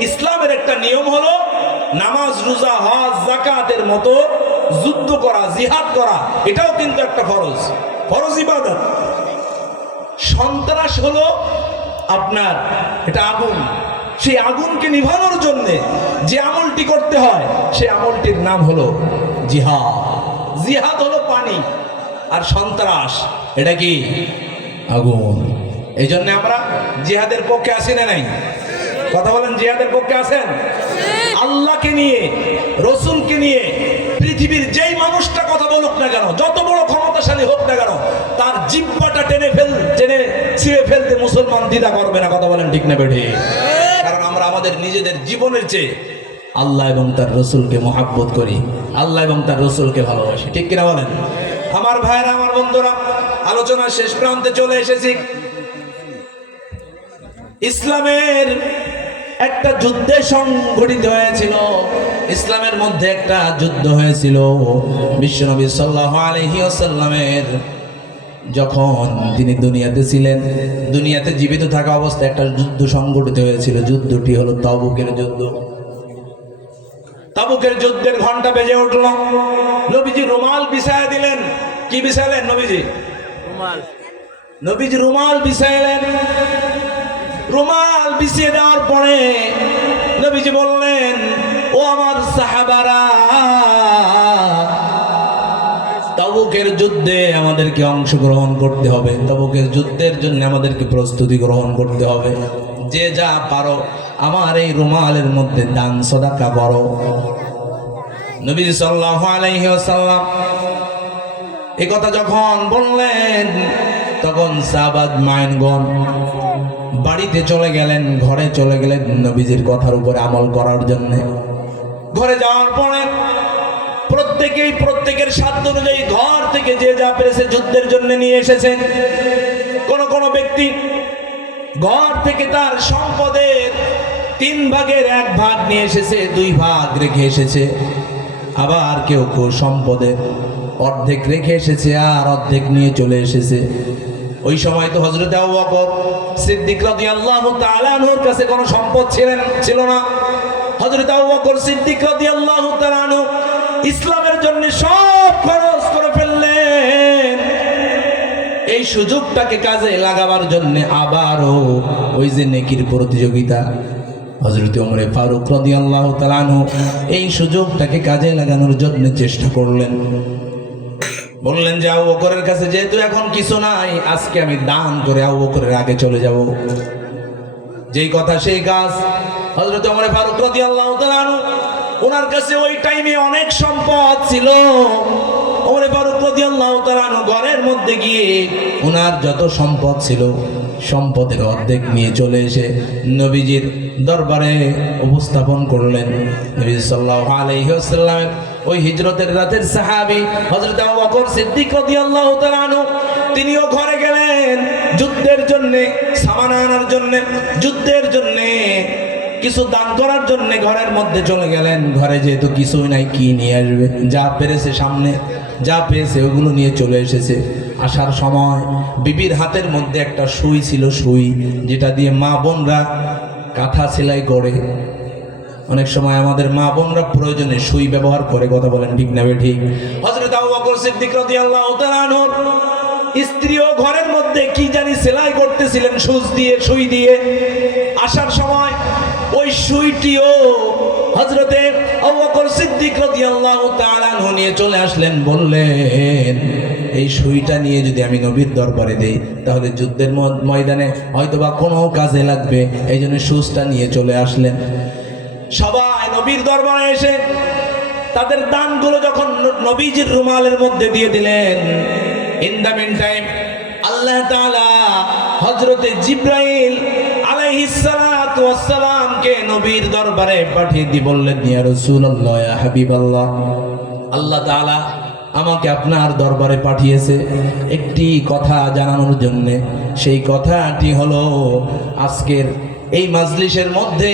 ইসলামের একটা নিয়ম হলো নামাজ, রোজা, হজ, যাকাতের মতো যুদ্ধ করা, জিহাদ করা, এটাও কিন্তু একটা ফরজ, ফরজ ইবাদত। সন্ত্রাস হলো আপনার এটা আগুন, সেই আগুনকে নিভানোর জন্য যে আমলটি করতে হয়, সেই আমলটির নাম হলো জিহাদ। জিহাদ হলো পানি, আর সন্ত্রাস এটা কি? আগুন। এই জন্য আমরা জিহাদের পক্ষে আসি না নাই? কথা বলেন, জিহাদের পক্ষে আছেন? আল্লাহকে নিয়ে, রসুলকে নিয়ে পৃথিবীর যেই মানুষটা কথা বলুক না কেন, যত বড় ক্ষমতাশালী হোক না কেন, তার জিহ্বাটা টেনে ছিঁড়ে ফেলতে মুসলমান দ্বিধা করবে না। কথা বলেন ঠিক না বেঠি? কারণ আমরা আমাদের নিজেদের জীবনের চেয়ে আল্লাহ এবং তার রসুলকে মহাব্বত করি, আল্লাহ এবং তার রসুলকে ভালোবাসি। ঠিক কিনা বলেন? আমার ভাইরা, আমার বন্ধুরা, আলোচনার শেষ প্রান্তে চলে এসেছি। ইসলামের একটা যুদ্ধে সংঘটিত হয়েছিল, ইসলামের মধ্যে একটা যুদ্ধ হয়েছিল। বিশ্বনবী সাল্লাল্লাহু আলাইহি ওয়াসাল্লামের যখন তিনি দুনিয়াতে ছিলেন, দুনিয়াতে জীবিত থাকা অবস্থায় একটা যুদ্ধ সংঘটিত হয়েছিল। যুদ্ধটি হলো তাবুকের যুদ্ধ। তাবুকের যুদ্ধের ঘন্টা বেজে উঠল, নবীজি রুমাল বিছায়া দিলেন। কি বিছাইলেন নবীজি? রুমাল। নবীজি রুমাল বিছাইলেন। রুমাল বিছিয়ে দেওয়ার পরে নবীজি বললেন, ও আমার সাহাবারা, তাবুকের যুদ্ধে আমাদেরকে অংশগ্রহণ করতে হবে, তাবুকের যুদ্ধের জন্য আমাদেরকে প্রস্তুতি গ্রহণ করতে হবে। যে যা পারো আমার এই রুমালের মধ্যে দান সদাকা করো। নবী সাল্লাল্লাহু আলাইহি ওয়াসাল্লাম এই কথা যখন বললেন, তখন সাহাবাত মাইনগণ বাড়িতে চলে গেলেন, ঘরে চলে গেলেন নবীজির কথার উপরে আমল করার জন্য। ঘরে যাওয়ার পরে প্রত্যেকেই প্রত্যেকের সাধ্য অনুযায়ী ঘর থেকে যে যা পেরেছে যুদ্ধের জন্য নিয়ে এসেছেন। কোন ব্যক্তি ঘর থেকে তার সম্পদের 3 ভাগের 1 ভাগ নিয়ে এসেছে, 2 ভাগ রেখে এসেছে। আবার কেউ সম্পদের অর্ধেক রেখে এসেছে আর অর্ধেক নিয়ে চলে এসেছে। ওই সময় তো হযরত আবু বকর সিদ্দিক রাদিয়াল্লাহু তাআলা আনহুর কাছে কোনো সম্পদ ছিল না। হযরত আবু বকর সিদ্দিক রাদিয়াল্লাহু তাআলা আনহু ইসলামের জন্য সব খরচ করে ফেললেন। এই সুযোগটাকে কাজে লাগাবার জন্য আবারও ওই যে নেকির প্রতিযোগিতা, হযরত ওমর ফারুক রাদিয়াল্লাহু তাআলা আনহু এই সুযোগটাকে কাজে লাগানোর জন্য চেষ্টা করলেন। বললেন যে আবু বকরের কাছে যেহেতু এখন কিছু নাই, আজকে আমি দান করে আবু বকরের আগে চলে যাব। যেই কথা সেই কাজ। হযরত ওমর ফারুক রাদিয়াল্লাহু তাআলা আনহু, ওনার কাছে ওই টাইমে অনেক সম্পদ ছিল। ওমর ফারুক রাদিয়াল্লাহু তাআলা আনহু ঘরের মধ্যে গিয়ে ওনার যত সম্পদ ছিল সম্পদের অর্ধেক নিয়ে চলে এসে নবীজির দরবারে উপস্থাপন করলেন। নবী সাল্লাল্লাহু আলাইহি ওয়াসাল্লামের ওই হিজরতের রাতের সাহাবী হযরত আবু বকর সিদ্দিক রাদিয়াল্লাহু তাআলা আনহু, তিনিও ঘরে গেলেন যুদ্ধের জন্য, সামান আনার জন্য, যুদ্ধের জন্য কিছু দান করার জন্য ঘরের মধ্যে চলে গেলেন। ঘরে যেহেতু কিছুই নাই, কি নিয়ে আসবে? যা পেরেছে সামনে যা পেয়েছে ওগুলো নিয়ে চলে এসেছে। আসার সময় বিবির হাতের মধ্যে একটা সুই ছিল, সুই যেটা দিয়ে মা বোনরা কাঁথা সেলাই করে। অনেক সময় আমাদের মা বোনরা প্রয়োজনে সুই ব্যবহার করে, কথা বলেন ঠিক না ঠিক? হযরত আবু বকর সিদ্দিক রাদিয়াল্লাহু তাআলা আনহুর স্ত্রীও ঘরের মধ্যে কি জানি সেলাই করতেছিলেন সুই দিয়ে। আসার সময় ওই সুইটিও হযরতে আবু বকর সিদ্দিক রাদিয়াল্লাহু তাআলা আনহু নিয়ে চলে আসলেন। বললেন, এই সুইটা নিয়ে যদি আমি নবীর দরবারে দেই তাহলে যুদ্ধের ময়দানে হয়তোবা কোনো কাজে লাগবে, এই জন্য সুইটা নিয়ে চলে আসলেন। সবাই নবীর দরবারে এসে তাদের দানগুলো যখন নবীজির রুমালের মধ্যে দিয়ে দিলেন, ইন দ্য মিন টাইম আল্লাহ তাআলা হযরতে জিবরাইল আলাইহিস সালাতু ওয়াস সালামকে নবীর দরবারে পাঠিয়ে দিয়ে বললেন, ইয়া রাসূলুল্লাহ, ইয়া হাবিবাল্লাহ, আল্লাহ তাআলা আমাকে আপনার দরবারে পাঠিয়েছে একটি কথা জানানোর জন্য। সেই কথাটি হলো, আজকের এই মাজলিসের মধ্যে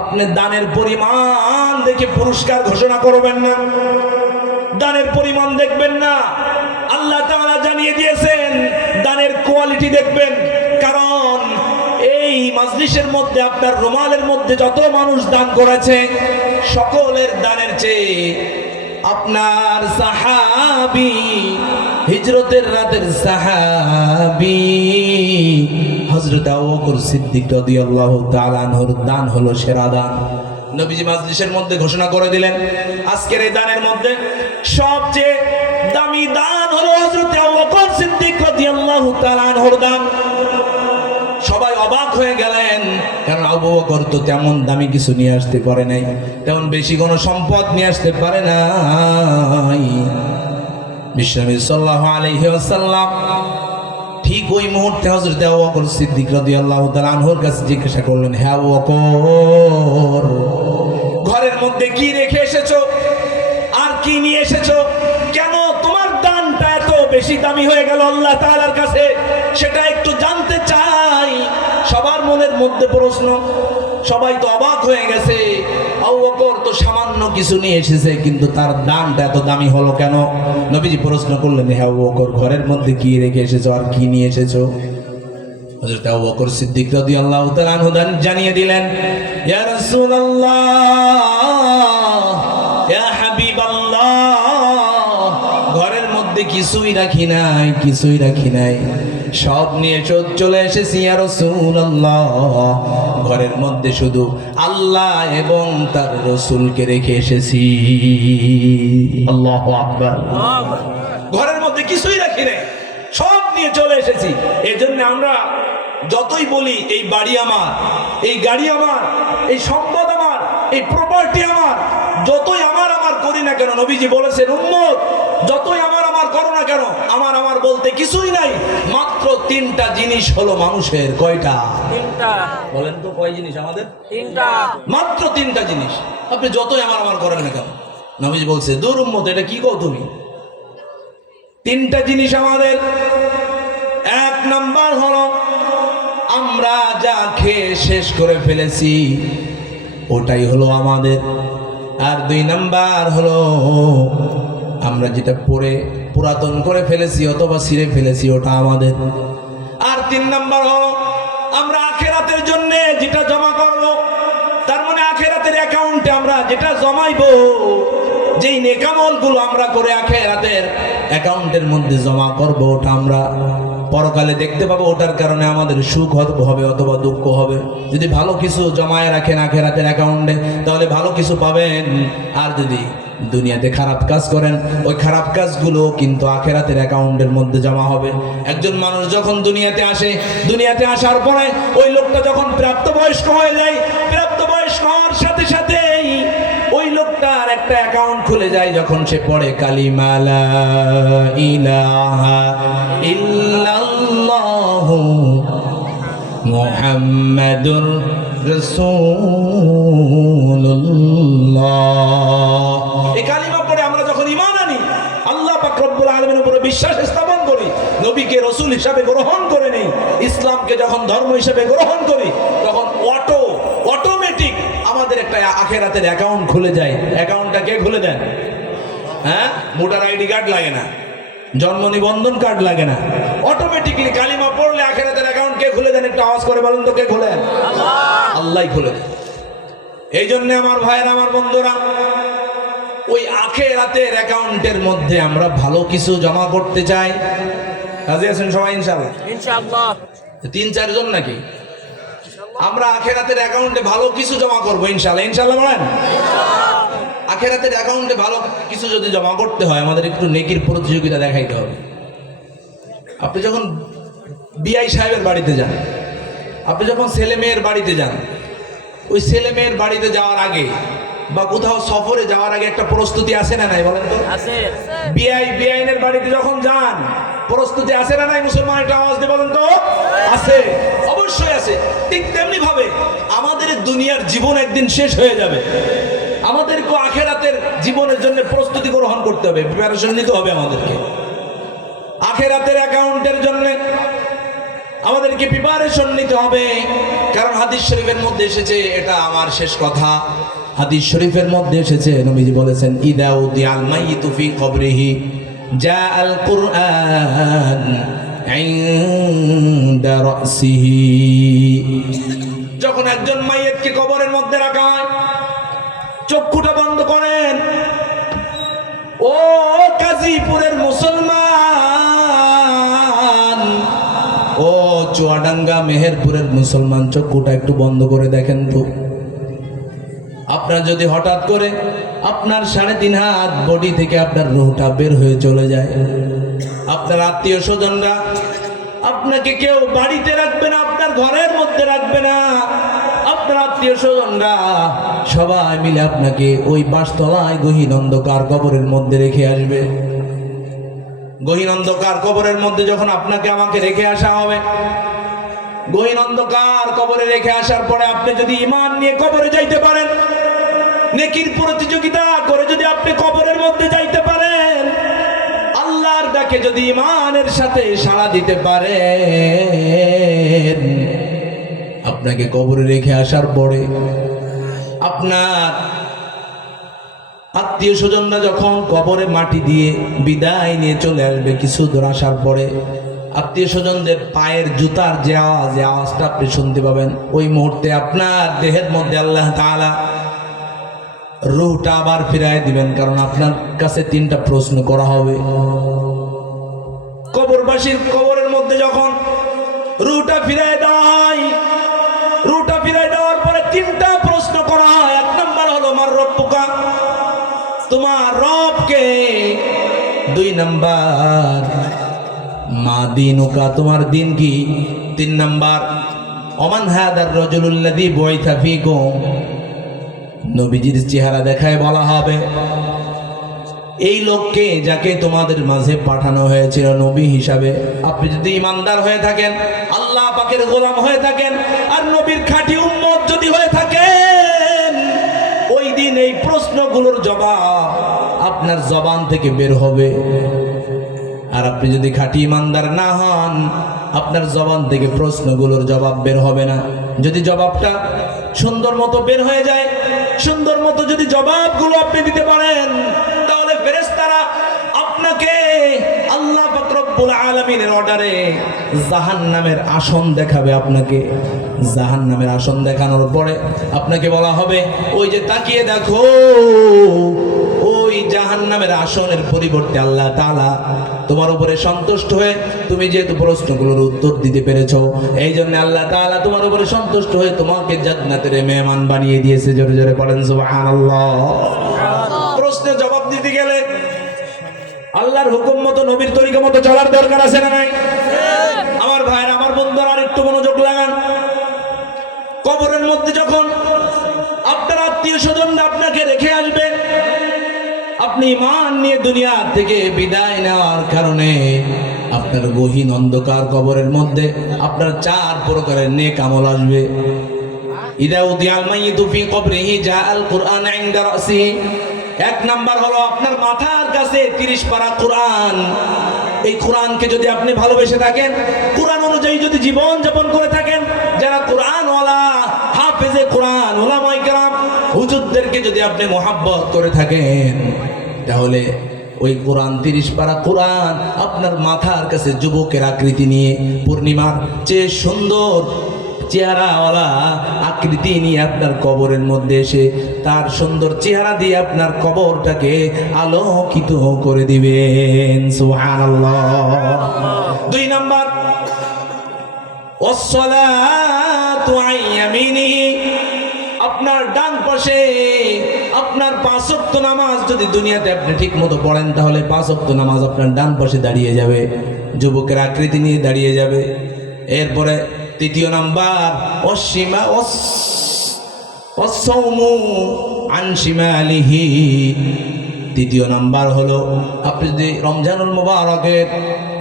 আপনি দানের পরিমাণ দেখে পুরস্কার ঘোষণা করবেন না, দানের পরিমাণ দেখবেন না। আল্লাহ তাআলা জানিয়ে দিয়েছেন দানের কোয়ালিটি দেখবেন। কারণ এই মাজলিসের মধ্যে আপনার রুমালের মধ্যে যত মানুষ দান করেছে, সকলের দানের চেয়ে আপনার সাহাবী, হিজরতের রাতের সাহাবী হযরত আবু বকর সিদ্দিক রাদিয়াল্লাহু তাআলা আনহুর দান হলো সেরা দান। নবীজি মাজলিসের মধ্যে ঘোষণা করে দিলেন, আজকের এই দানের মধ্যে সবচেয়ে দামি দান হলো হযরত আবু বকর সিদ্দিক রাদিয়াল্লাহু তাআলা আনহুর দান। সবাই অবাক হয়ে গেলেন, কারণ আবু বকর তো তেমন দামি কিছু নিয়ে আসতে পারে নাই, তেমন বেশি কোনো সম্পদ নিয়ে আসতে পারে নাই। বিশ্বনবী সাল্লাল্লাহু আলাইহি ওয়াসাল্লাম ঠিক ওই মুহূর্তে হযরত আবু বকর সিদ্দিক রাদিয়াল্লাহু তাআলা আনহুর কাছে জিজ্ঞাসা করলেন, হে আবু বকর, ঘরের মধ্যে কি রেখে এসেছো আর কি নিয়ে এসেছো? কেন তোমার দানটা এত বেশি দামি হয়ে গেল আল্লাহ তাআলার কাছে? সেটা একটু জানতে চাই। সবার মনের মধ্যে প্রশ্ন, সবাই তো অবাক হয়ে গেছে। আবু বকর তো সামান্য কিছু নিয়ে এসেছে, কিন্তু তার দামটা এত দামি হলো কেন? নবীজি প্রশ্ন করলেন, হে আবু বকর, ঘরের মধ্যে কি রেখে এসেছো আর কি নিয়ে এসেছো? হযরত আবু বকর সিদ্দিক রাদিয়াল্লাহু তাআলা আনহু জানিয়ে দিলেন, ইয়া রাসূলুল্লাহ, ইয়া হাবিবাল্লাহ, ঘরের মধ্যে কিছুই রাখি নাই, কিছুই রাখি নাই, সব নিয়ে চলে এসেছি ইয়া রাসূলুল্লাহ। ঘরের মধ্যে শুধু আল্লাহ এবং তার রাসূলকে রেখে এসেছি। আল্লাহু আকবার। ঘরের মধ্যে কিছুই রাখি নাই, সব নিয়ে চলে এসেছি। এজন্য আমরা যতই বলি এই বাড়ি আমার, এই গাড়ি আমার, এই সম্পদ আমার, এই প্রপার্টি আমার, যতই আমার করি না কেন, নবীজি বলেছেন, উম্মত যতই আমার করো না কেন, আমার বলতে কিছুই নাই। মাত্র তিনটা জিনিস হলো মানুষের। কয়টা? তিনটা। বলেন তো কয় জিনিস আমাদের? তিনটা। মাত্র তিনটা জিনিস। আপনি যতই আমার করেন না কেন, নবীজি বলছে, দূর উম্মত, এটা কি কও তুমি? তিনটা জিনিস আমাদের। এক নাম্বার হলো আমরা যা খেয়ে শেষ করে ফেলেছি, ওটাই হলো আমাদের। আর দুই নাম্বার হলো আমরা যেটা পরে পুরাতন করে ফেলেছি অথবা ছিঁড়ে ফেলেছি, ওটা আমাদের। আর তিন নাম্বার হলো আমরা আখেরাতের জন্য যেটা জমা করব, তার মানে আখেরাতের অ্যাকাউন্টে আমরা যেটা জমাইবো, যেই নেকামলগুলো আমরা করে আখেরাতের অ্যাকাউন্টের মধ্যে জমা করব, ওটা আমরা পরকালে দেখতে পাবো। ওটার কারণে আমাদের সুখ হবে অথবা দুঃখ হবে। যদি ভালো কিছু জমায় রাখেন আখেরাতের অ্যাকাউন্টে, তাহলে ভালো কিছু পাবেন। আর যদি দুনিয়াতে খারাপ কাজ করেন, ওই খারাপ কাজগুলো কিন্তু আখেরাতের অ্যাকাউন্টের মধ্যে জমা হবে। একজন মানুষ যখন দুনিয়াতে আসে, দুনিয়াতে আসার পরে ওই লোকটা যখন প্রাপ্তবয়স্ক হয়ে যায়, প্রাপ্তবয়স্ক হওয়ার সাথে সাথেই ওই লোকটার একটা অ্যাকাউন্ট খুলে যায়। যখন সে পড়ে কালিমা লা ইলাহা ইল্লাল্লাহু মুহাম্মাদুর রাসূলুল্লাহ, এই কালিমা পড়ে আমরা যখন ঈমান আনি, আল্লাহ পাক রব্বুল আলামিনের উপরে বিশ্বাস স্থাপন করি, নবীকে রাসূল হিসাবে গ্রহণ করে নেই, ইসলামকে যখন ধর্ম হিসাবে গ্রহণ করি, তখন অটোমেটিক আমাদের একটা আখেরাতের অ্যাকাউন্ট খুলে যায়। অ্যাকাউন্টটা কে খুলে দেন? হ্যাঁ, ভোটার আইডি কার্ড লাগে না, জন্ম নিবন্ধন কার্ড লাগে না, অটোমেটিকলি কালিমা পড়লে আখেরাতের অ্যাকাউন্ট কে খুলে দেন? একটু আওয়াজ করে বলুন তো, কে খুলে? আল্লাহই খুলে দেন। এই জন্য আমার ভাইয়েরা, আমার বন্ধুরা, ওই আখেরাতের অ্যাকাউন্টের মধ্যে আমরা ভালো কিছু জমা করতে চাই। রাজি আছেন সবাই? ইনশাআল্লাহ। ইনশাআল্লাহ। 3-4 জন নাকি? আমরা আখেরাতের অ্যাকাউন্টে ভালো কিছু জমা করবো ইনশাআল্লাহ। ইনশাআল্লাহ বলেন। আখেরাতের অ্যাকাউন্টে ভালো কিছু যদি জমা করতে হয়, আমাদের একটু নেকির প্রতিযোগিতা দেখাইতে হবে। আপনি যখন বিআই সাহেবের বাড়িতে যান, আপনি যখন ছেলে মেয়ের বাড়িতে যান, ওই ছেলে মেয়ের বাড়িতে যাওয়ার আগে বা কোথাও সফরে যাওয়ার আগে একটা প্রস্তুতি আছে না নাই? বলেন তো। আছে। বিআইনের বাড়িতে যখন যান, প্রস্তুতি আছে না নাই? মুসলমান একটা আওয়াজ দিয়ে বলেন তো। আছে, অবশ্যই আছে। ঠিক তেমনি ভাবে আমাদের দুনিয়ার জীবন একদিন শেষ হয়ে যাবে, আমাদেরকে আখেরাতের জীবনের জন্য প্রস্তুতি গ্রহণ করতে হবে, প্রিপারেশন নিতে হবে আমাদেরকে। আখেরাতের অ্যাকাউন্টের জন্য আমাদেরকে প্রিপারেশন নিতে হবে। কারণ হাদিস শরীফের মধ্যে এসেছে, এটা আমার শেষ কথা, হাদিস শরীফের মধ্যে এসেছে, নবীজি বলেছেন, ইদা উদিয়াল মাইয়িতু ফি কবরিহি জাআল কুরআন ইনদা রাসিহি। যখন একজন মাইয়িতকে কবরের মধ্যে রাখা হয়, চক্ষুটা বন্ধ করেন। ও গাজীপুরের মুসলমান, ও চুয়াডাঙ্গা মেহেরপুরের মুসলমান, চক্ষুটা একটু বন্ধ করে দেখেন তো। আপনার যদি হঠাৎ করে আপনার 3.5 হাত বডি থেকে আপনার রুহটা বের হয়ে চলে যায়, আপনার আত্মীয় স্বজনরা আপনাকে কেউ বাড়িতে রাখবে না, আপনার ঘরের মধ্যে রাখবে না, আপনার আত্মীয় স্বজনরা সবাই মিলে আপনাকে ওই বাসতলায় গহীন অন্ধকার কবরের মধ্যে রেখে আসবে। গহীন অন্ধকার কবরের মধ্যে যখন আপনাকে আমাকে রেখে আসা হবে, গহীন অন্ধকার কবরে রেখে আসার পরে আপনি যদি ঈমান নিয়ে কবরে যাইতে পারেন, নেকির প্রতিযোগিতা করে যদি আপনি কবরের মধ্যে যাইতে পারেন, আল্লাহর ডাকে ডাকে যদি ঈমানের সাথে সাড়া দিতে পারে, আপনাকে কবরে রেখে আসার পরে আপনার আত্মীয় স্বজনরা যখন কবরে মাটি দিয়ে বিদায় নিয়ে চলে আসবে, কিছু দূর আসার পরে আত্মীয় স্বজনদের পায়ের জুতার যে আওয়াজটা আপনি শুনতে পাবেন, ওই মুহূর্তে আপনার দেহের মধ্যে আল্লাহ তাআলা রূহটা আবার ফিরায় দিবেন। কারণ আপনার কাছে 3টা প্রশ্ন করা হবে। কবরবাসীর কবরের মধ্যে যখন রূহটা ফিরায় দেওয়া হয়, রূহটা ফিরায় দেওয়ার পরে 3টা প্রশ্ন করা হয়। 1 নাম্বার হলো মার রব্বুকা, তোমার রব কে। 2 নাম্বার মা দীনুকা, তোমার দিন কি। 3 নাম্বার ওমান হাদার রাজুলুল্লাযী বুইসা ফীকুম, নবীজির চেহারা দেখায় বলা হবে এই লোককে যাকে তোমাদের মাঝে পাঠানো হয়েছিল নবী হিসাবে। আপনি যদি ইমানদার হয়ে থাকেন, আল্লাহ পাকের গোলাম হয়ে থাকেন, আর নবীর খাঁটি উম্মত যদি হয়ে থাকেন, ওই দিন এই প্রশ্নগুলোর জবাব আপনার জবান থেকে বের হবে। আর আপনি যদি খাঁটি ইমানদার না হন, আপনার জবান থেকে প্রশ্নগুলোর জবাব বের হবে না। যদি জবাবটা সুন্দর মতো বের হয়ে যায়, সুন্দর মতো যদি জবাবগুলো আপনি দিতে পারেন, তাহলে ফেরেশতারা আপনাকে আল্লাহ পাক রব্বুল আলামিনের অর্ডারে জাহান্নামের আসন দেখাবে। আপনাকে জাহান্নামের আসন দেখানোর পরে আপনাকে বলা হবে ওই যে তাকিয়ে দেখো, ওই জাহান্নামের আসনের পরিবর্তে আল্লাহ তাআলা তোমার উপরে সন্তুষ্ট হয়ে, তুমি যেহেতু প্রশ্নগুলোর উত্তর দিতে পেরেছো, এই জন্য আল্লাহ তাআলা তোমার উপরে সন্তুষ্ট হয়ে তোমাকে জান্নাতের মেহমান বানিয়ে দিয়েছে। জোরে জোরে পড়েন সুবহানাল্লাহ। প্রশ্নের জবাব দিতে গেলে আল্লাহর হুকুম মতো, নবীর তরিকা মতো চলার দরকার আছে না নাই? আমার ভাইরা, আমার বন্ধুরা, আর একটু মনোযোগ লাগান। কবরের মধ্যে যখন আপনার আত্মীয় স্বজনরা আপনাকে রেখে আসবে, আপনি ঈমান নিয়ে দুনিয়া থেকে বিদায় নেওয়ার কারণে আপনার গহীন অন্ধকার কবরের মধ্যে আপনার 4 প্রকারের নেক আমল আসবে। ইদা উদিয়াল মাইয়িতু ফি কবরিহি জাআল কুরআন ইনদা রাসিহি। 1 নাম্বার হলো আপনার মাথার কাছে 30 পারা কোরআন। এই কোরআনকে যদি আপনি ভালোবেসে থাকেন, কোরআন অনুযায়ী যদি জীবন যাপন করে থাকেন, যারা কোরআনওয়ালা হাফেজে কোরআন উলামায়ে কেরাম হুজুরদেরকে যদি আপনি মোহাব্বত করে থাকেন, তাহলে ওই কোরআন 30 পারা কোরআন আপনার মাথার কাছে যুবকের আকৃতি নিয়ে, পূর্ণিমার চেয়ে সুন্দর চেহারাওয়ালা আকৃতি নিয়ে আপনার কবরের মধ্যে এসে তার সুন্দর চেহারা দিয়ে আপনার কবরটাকে আলোকিত করে দিবেন। সুবহানাল্লাহ। 2 নাম্বার ওয়াসসালাতু আন ইয়ামিনিহি, আপনার ডান পাশে আপনার 5 ওয়াক্ত নামাজ যদি দুনিয়াতে আপনি ঠিক মতো পড়েন, তাহলে 5 ওয়াক্ত নামাজ আপনার ডান পাশে দাঁড়িয়ে যাবে, যুবকের আকৃতি নিয়ে দাঁড়িয়ে যাবে। এরপরে 3 নাম্বার ওয়াসসাওমু আন শিমালিহি। 3 নাম্বার হলো আপনি যদি রমজানুল মুবারকের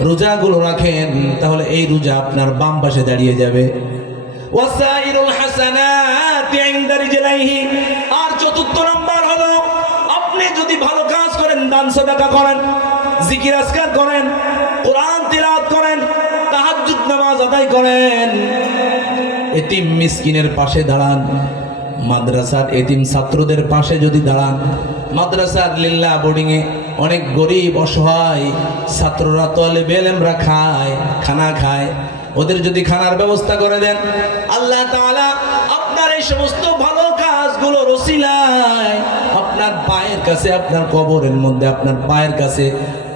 রোজাগুলো রাখেন, তাহলে এই রোজা আপনার বাম পাশে দাঁড়িয়ে যাবে। ওয়াসাইরুল হাসানাতি ইনদা রিজলাইহি। আর 4 নাম্বার হলো আপনি যদি ভালো কাজ করেন, দান সাদাকা করেন, জিকির আজকার করেন, কোরআন তিলাওয়াত করেন, তাহাজ্জুদ নামাজ আদায় করেন, এতিম মিসকিনের পাশে দাঁড়ান, মাদ্রাসার এতিম ছাত্রদের পাশে যদি দাঁড়ান, মাদ্রাসার লিল্লাহ বোর্ডিংয়ে অনেক গরিব অসহায় ছাত্ররা তালেবে ইলমরা খায়, খানা খায়, ওদের যদি খানার ব্যবস্থা করে দেন, আল্লাহ তাআলা আপনার এই সমস্ত ভালো কাজগুলোর ওসিলায় আপনার পায়ের কাছে, আপনার কবরের মধ্যে আপনার পায়ের কাছে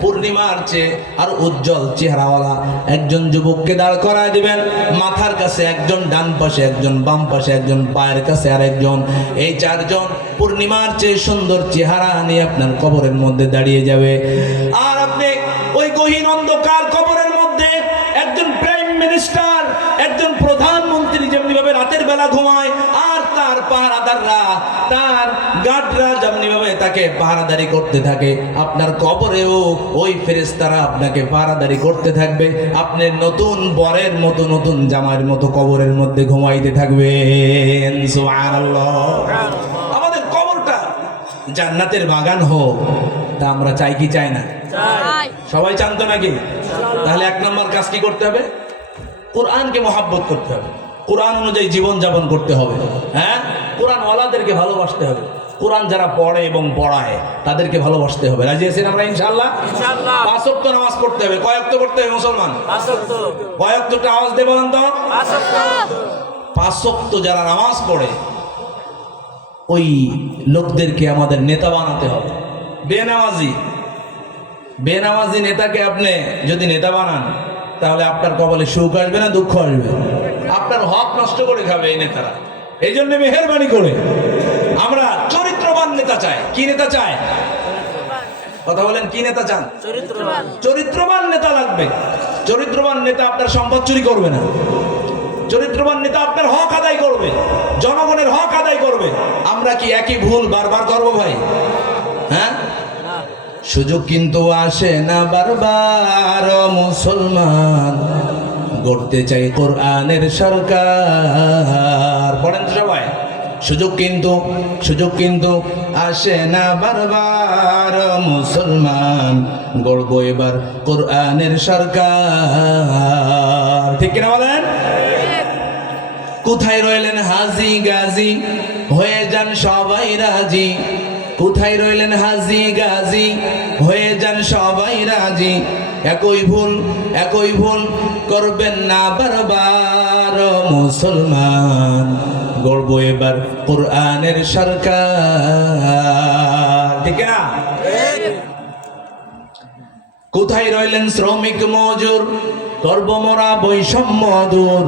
পূর্ণিমার চেয়ে আর উজ্জ্বল চেহারাওয়ালা একজন যুবককে দাঁড় করায় দিবেন। মাথার কাছে একজন, ডান পাশে একজন, বাম পাশে একজন, পায়ের কাছে আর একজন। এই 4 জন পূর্ণিমার চেয়ে সুন্দর চেহারা নিয়ে আপনার কবরের মধ্যে দাঁড়িয়ে যাবে। আর আপনি ওই গহীন অন্ধকার কবরের মধ্যে একজন প্রাইম মিনিস্টার, একজন প্রধানমন্ত্রী যেমনি ভাবে রাতের বেলা ঘুমায়, আর তার পাহারাদাররা, তার গার্ডরা যেমনি ভাবে তাকে পাহারাদারি করতে থাকে, আপনার কবরেও ওই ফেরেশতারা আপনাকে পাহারাদারি করতে থাকবে। আপনি নতুন বরের মতো, নতুন জামাইয়ের মতো কবরের মধ্যে ঘুমাইতে থাকবেন। সুবহানাল্লাহ। আমাদের কবরটা জান্নাতের বাগান হোক, তা আমরা চাই কি চাই না? সবাই চান তো নাকি? তাহলে 1 নম্বর কাজ কি করতে হবে? কোরআনকে মহাব্বত করতে হবে, কোরআন অনুযায়ী জীবন যাপন করতে হবে। হ্যাঁ, কোরআন ওয়ালাদেরকে ভালোবাসতে হবে, কোরআন যারা পড়ে এবং পড়ায় তাদেরকে ভালোবাসতে হবে। রাজি আছেন আমরা ইনশাআল্লাহ? 5 ওয়াক্ত নামাজ পড়তে হবে। কয় ওয়াক্ত পড়তে হবে মুসলমান? 5 ওয়াক্ত। কয় ওয়াক্তটা আওয়াজ দিয়ে বলেন তো? 5 ওয়াক্ত। 5 ওয়াক্ত যারা নামাজ পড়ে ওই লোকদেরকে আমাদের নেতা বানাতে হবে। বেনামাজি নেতাকে আপনি যদি নেতা বানান তাহলে আপনার কপালে সুখ আসবে না দুঃখ আসবে? আপনার হক নষ্ট করে খাবে এই নেতারা। এই জন্য মেহেরবানি করে আমরা চরিত্রবান নেতা চাই। কি নেতা চাই? কথা বলেন, কি নেতা চান? চরিত্রবান নেতা লাগবে। চরিত্রবান নেতা আপনার সম্পদ চুরি করবে না, চরিত্রবান নেতা আপনার হক আদায় করবে, জনগণের হক আদায় করবে। আমরা কি একই ভুল বারবার করবো ভাই? হ্যাঁ, সুযোগ কিন্তু আসে না বারবার। মুসলমান গড়তে চাই কোরআনের সরকার। পড়েন তো সবাই, সুযোগ কিন্তু আসে না বারবার। মুসলমান গড়বো এবার কোরআনের সরকার। ঠিক কিনা বলেন? কোথায় রইলেন হাজি গাজী, হয়ে যান সবাই রাজি। কোথায় রইলেন হাজি গাজী, হয়ে যান সবাই রাজি। একই ভুল করবেন না বারবার। মুসলমান গড়বো এবার কোরআনের সরকার। ঠিক না? কোথায় রইলেন শ্রমিক মজুর, করব মোরা বৈষম্য দূর।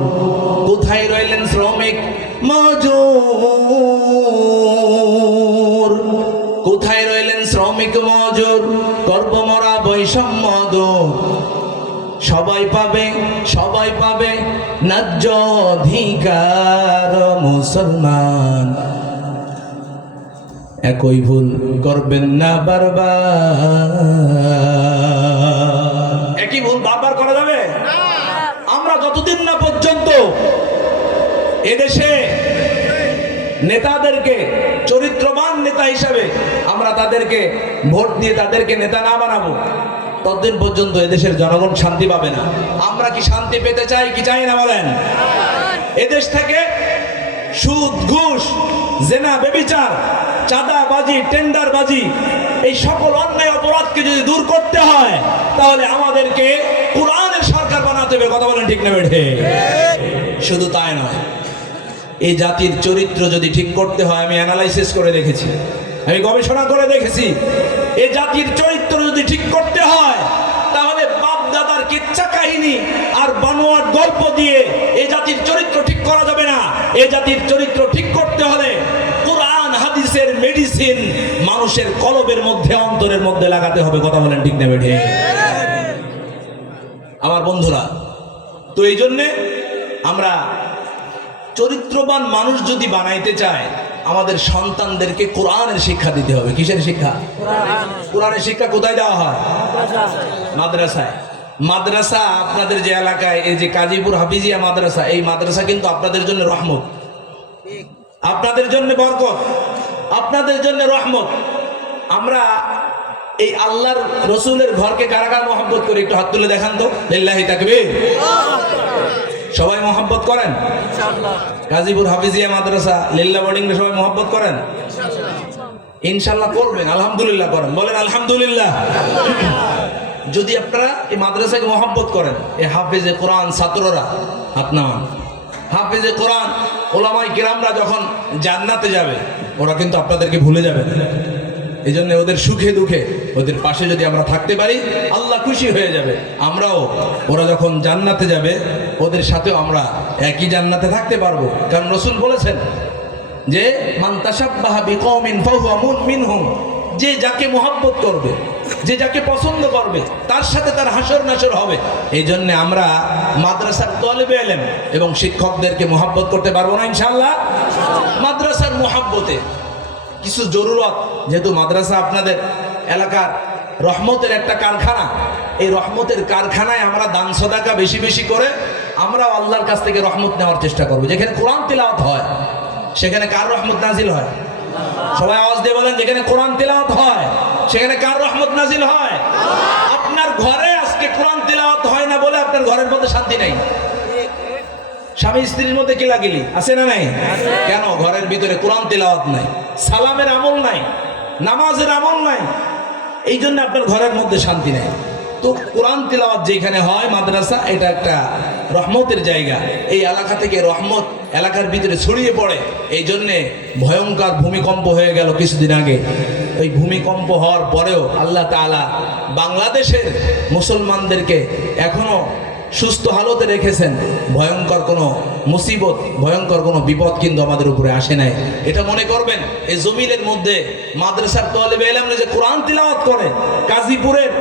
কোথায় রইলেন শ্রমিক মজুর, কোথায় রইলেন শ্রমিক মজুর, করব মোরা বৈষম্য দূর। সবাই পাবে ন্যায্য অধিকার। মুসলমান একই ভুল করবেন না বারবার। একই ভুল বারবার করা যাবে? আমরা যতদিন না পর্যন্ত এদেশে নেতাদেরকে চরিত্রবান নেতা হিসাবে আমরা তাদেরকে ভোট দিয়ে তাদেরকে নেতা না বানাবো, ততদিন পর্যন্ত এদেশের জনগণ শান্তি পাবে না। আমরা কি শান্তি পেতে চাই কি চাই না বলেন? এদেশ থেকে সুদ, ঘুষ, জেনা, ব্যভিচার, চাঁদাবাজি, টেন্ডারবাজি, এই সকল অন্যায় অপরাধকে যদি দূর করতে হয় তাহলে আমাদেরকে কোরআনের সরকার বানাতে হবে। কথা বলেন ঠিক না বেঠে? শুধু তাই নয়, এই জাতির চরিত্র যদি ঠিক করতে হয়, আমি অ্যানালাইসিস করে দেখেছি, আমি গবেষণা করে দেখেছি, এই জাতির চরিত্র যদি ঠিক করতে হয় তাহলে বাপ দাদার কিচ্ছা কাহিনী আর বানোয়াট গল্প দিয়ে এই জাতির চরিত্র ঠিক করা যাবে না। এই জাতির চরিত্র ঠিক করতে হলে কোরআন হাদিসের মেডিসিন মানুষের কলবের মধ্যে, অন্তরের মধ্যে লাগাতে হবে। কথা বলেন ঠিক না বেঠে? আমার বন্ধুরা, তো এই জন্যে আমরা চরিত্রবান মানুষ যদি বানাইতে চায় আমাদের সন্তানদেরকে কোরআনের শিক্ষা দিতে হবে। কিসের শিক্ষা? কোরআনের শিক্ষা কোথায় দেওয়া হয়? মাদ্রাসায়। মাদ্রাসা আপনাদের যে এলাকায়, এই যে কাজীপুর হাফিজিয়া মাদ্রাসা, এই মাদ্রাসা কিন্তু আপনাদের জন্য রহমত, আপনাদের জন্য বরকত, আপনাদের জন্য রহমত। আমরা এই আল্লাহর রসুলের ঘরকে কারা কারা মহব্বত করি? একটু হাত তুলে দেখান তো। লিল্লাহি তাকবীর। সবাই মহব্বত করেন? গাজীপুর হাফিজিয়া মাদ্রাসা, লিল্লাহ বোর্ডিং সবাই মহব্বত করেন? ইনশাল্লাহ করবেন। আলহামদুলিল্লাহ করেন, বলেন আলহামদুলিল্লাহ। যদি আপনারা এই মাদ্রাসাকে মহব্বত করেন, এই হাফিজে কোরআন ছাত্ররা হাত নামান। হাফিজে কোরআন ওলামায়ে কিরামরা যখন জান্নাতে যাবে ওরা কিন্তু আপনাদেরকে ভুলে যাবে না। এই জন্য ওদের সুখে দুঃখে ওদের পাশে যদি আমরা থাকতে পারি আল্লাহ খুশি হয়ে যাবে। আমরাও ওরা যখন জান্নাতে যাবে ওদের সাথেও আমরা একই জান্নাতে থাকতে পারবো। কারণ রাসূল বলেছেন যে মান তাশাব্বাহা বিকওমিন ফাহুয়া মিনহুম, যে যাকে মহব্বত করবে, যে যাকে পছন্দ করবে তার সাথে তার হাসর নাসর হবে। এই জন্য আমরা মাদ্রাসার তালেবে ইলম এবং শিক্ষকদেরকে মহব্বত করতে পারবো না ইনশাআল্লাহ? মাদ্রাসার মহব্বতে কিছু জরুরত, যেহেতু মাদ্রাসা আপনাদের এলাকার রহমতের একটা কারখানা, এই রহমতের কারখানায় আমরা দান সদাকা বেশি বেশি করে আমরাও আল্লাহর কাছ থেকে রহমত নেওয়ার চেষ্টা করবো। যেখানে কোরআন তিলাওয়াত হয় সেখানে কার রহমত নাজিল হয়? সবাই আওয়াজ দিয়ে বলেন, যেখানে কোরআন তিলাওয়াত হয় সেখানে কার রহমত নাজিল হয়? আপনার ঘরে আজকে কোরআন তিলাওয়াত হয় না বলে আপনার ঘরের মধ্যে শান্তি নাই। স্বামী স্ত্রীর মধ্যে কিলাকিলি আছে না নাই? কেন? ঘরের ভিতরে কোরআন তিলাওয়াত নাই, সালামের আমল নাই, নামাজের আমল নাই, এই জন্য আপনার ঘরের মধ্যে শান্তি নাই। তো কোরআন তিলাওয়াত যেখানে হয়, মাদ্রাসা, এটা একটা রহমতের জায়গা। এই এলাকা থেকে রহমত এলাকার ভিতরে ছড়িয়ে পড়ে। এই জন্যে ভয়ঙ্কর ভূমিকম্প হয়ে গেল কিছুদিন আগে। ওই ভূমিকম্প হওয়ার পরেও আল্লাহ তাআলা বাংলাদেশের মুসলমানদেরকে এখনো সুস্থ হালতে রেখেছেন। ভয়ঙ্কর কোনো মুসিবত, ভয়ঙ্কর কোনো বিপদ কিন্তু আমাদের উপরে আসে নাই। এটা মনে করবেন, এই জমিনের মধ্যে মাদ্রাসার তালেবে ইলমরা যে কোরআন তিলাওয়াত করে, গাজীপুরের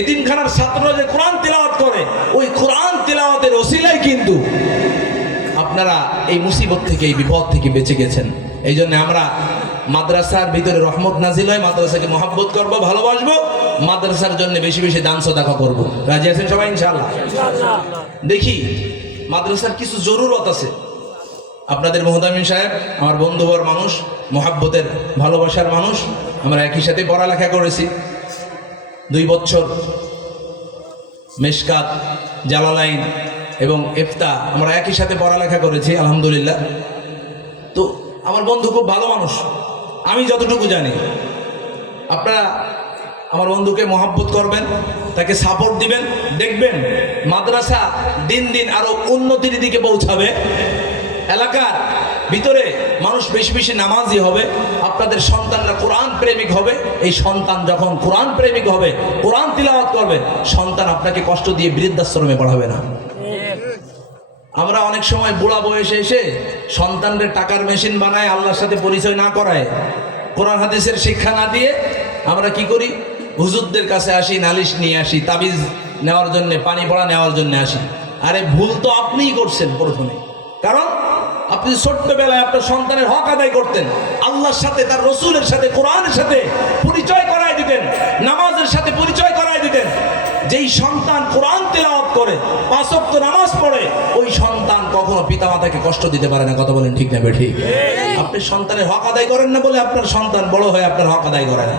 এতিমখানার ছাত্ররা যে কোরআন তিলাওয়াত করে, ওই কোরআন তিলাওয়াতের ওসিলায় কিন্তু আপনারা এই মুসিবত থেকে, এই বিপদ থেকে বেঁচে গেছেন। এই জন্য আমরা মাদ্রাসার ভিতরে রহমত নাজিল হয়, মাদ্রাসাকে মহাব্বত করব, ভালোবাসবো, মাদ্রাসার জন্য বেশি বেশি দান সদাকা করব। রাজি আছেন সবাই ইনশাআল্লাহ? দেখি মাদ্রাসার কিছু জরুরত আছে। আপনাদের মুহতামিম সাহেব আমার বন্ধুবর মানুষ, মহাব্বতের ভালোবাসার মানুষ, আমরা একই সাথে পড়ালেখা করেছি 2 বছর। মেশকাত, জালালাইন এবং ইফতা আমরা একই সাথে পড়ালেখা করেছি আলহামদুলিল্লাহ। তো আমার বন্ধু খুব ভালো মানুষ, আমি যতটুকু জানি। আপনারা আমার বন্ধুকে মহাব্বত করবেন, তাকে সাপোর্ট দিবেন, দেখবেন মাদ্রাসা দিন দিন আরো উন্নতির দিকে পৌঁছাবে। এলাকার ভিতরে মানুষ বেশি বেশি নামাজি হবে, আপনাদের সন্তানরা কোরআন প্রেমিক হবে। এই সন্তান যখন কোরআন প্রেমিক হবে, কোরআন তিলাওয়াত করবে, সন্তান আপনাকে কষ্ট দিয়ে বৃদ্ধাশ্রমে পড়াবে না। আমরা অনেক সময় বুড়া বয়সে এসে সন্তানদের টাকার মেশিন বানায়, আল্লাহর সাথে পরিচয় না করায়, কোরআন হাদিসের শিক্ষা না দিয়ে আমরা কি করি? হুজুরদের কাছে আসি, নালিশ নিয়ে আসি, তাবিজ নেওয়ার জন্য, পানি পড়া নেওয়ার জন্য আসি। আরে ভুল তো আপনিই করছেন প্রথমে, কারণ আপনি ছোট্টবেলায় আপনার সন্তানের হক আদায় করতেন, আল্লাহর সাথে, তার রসুলের সাথে, কোরআনের সাথে পরিচয় করায় দিতেন, নামাজের সাথে পরিচয় করায় দিতেন। যেই সন্তান কোরআন তিলাওয়াত করে, 5 ওয়াক্ত নামাজ পড়ে, ওই সন্তান কখনো পিতামাতাকে কষ্ট দিতে পারে না। কথা বলেন ঠিক না? ঠিক। আপনি সন্তানের হক আদায় করেন না বলে আপনার সন্তান বড় হয়ে আপনার হক আদায় করে না।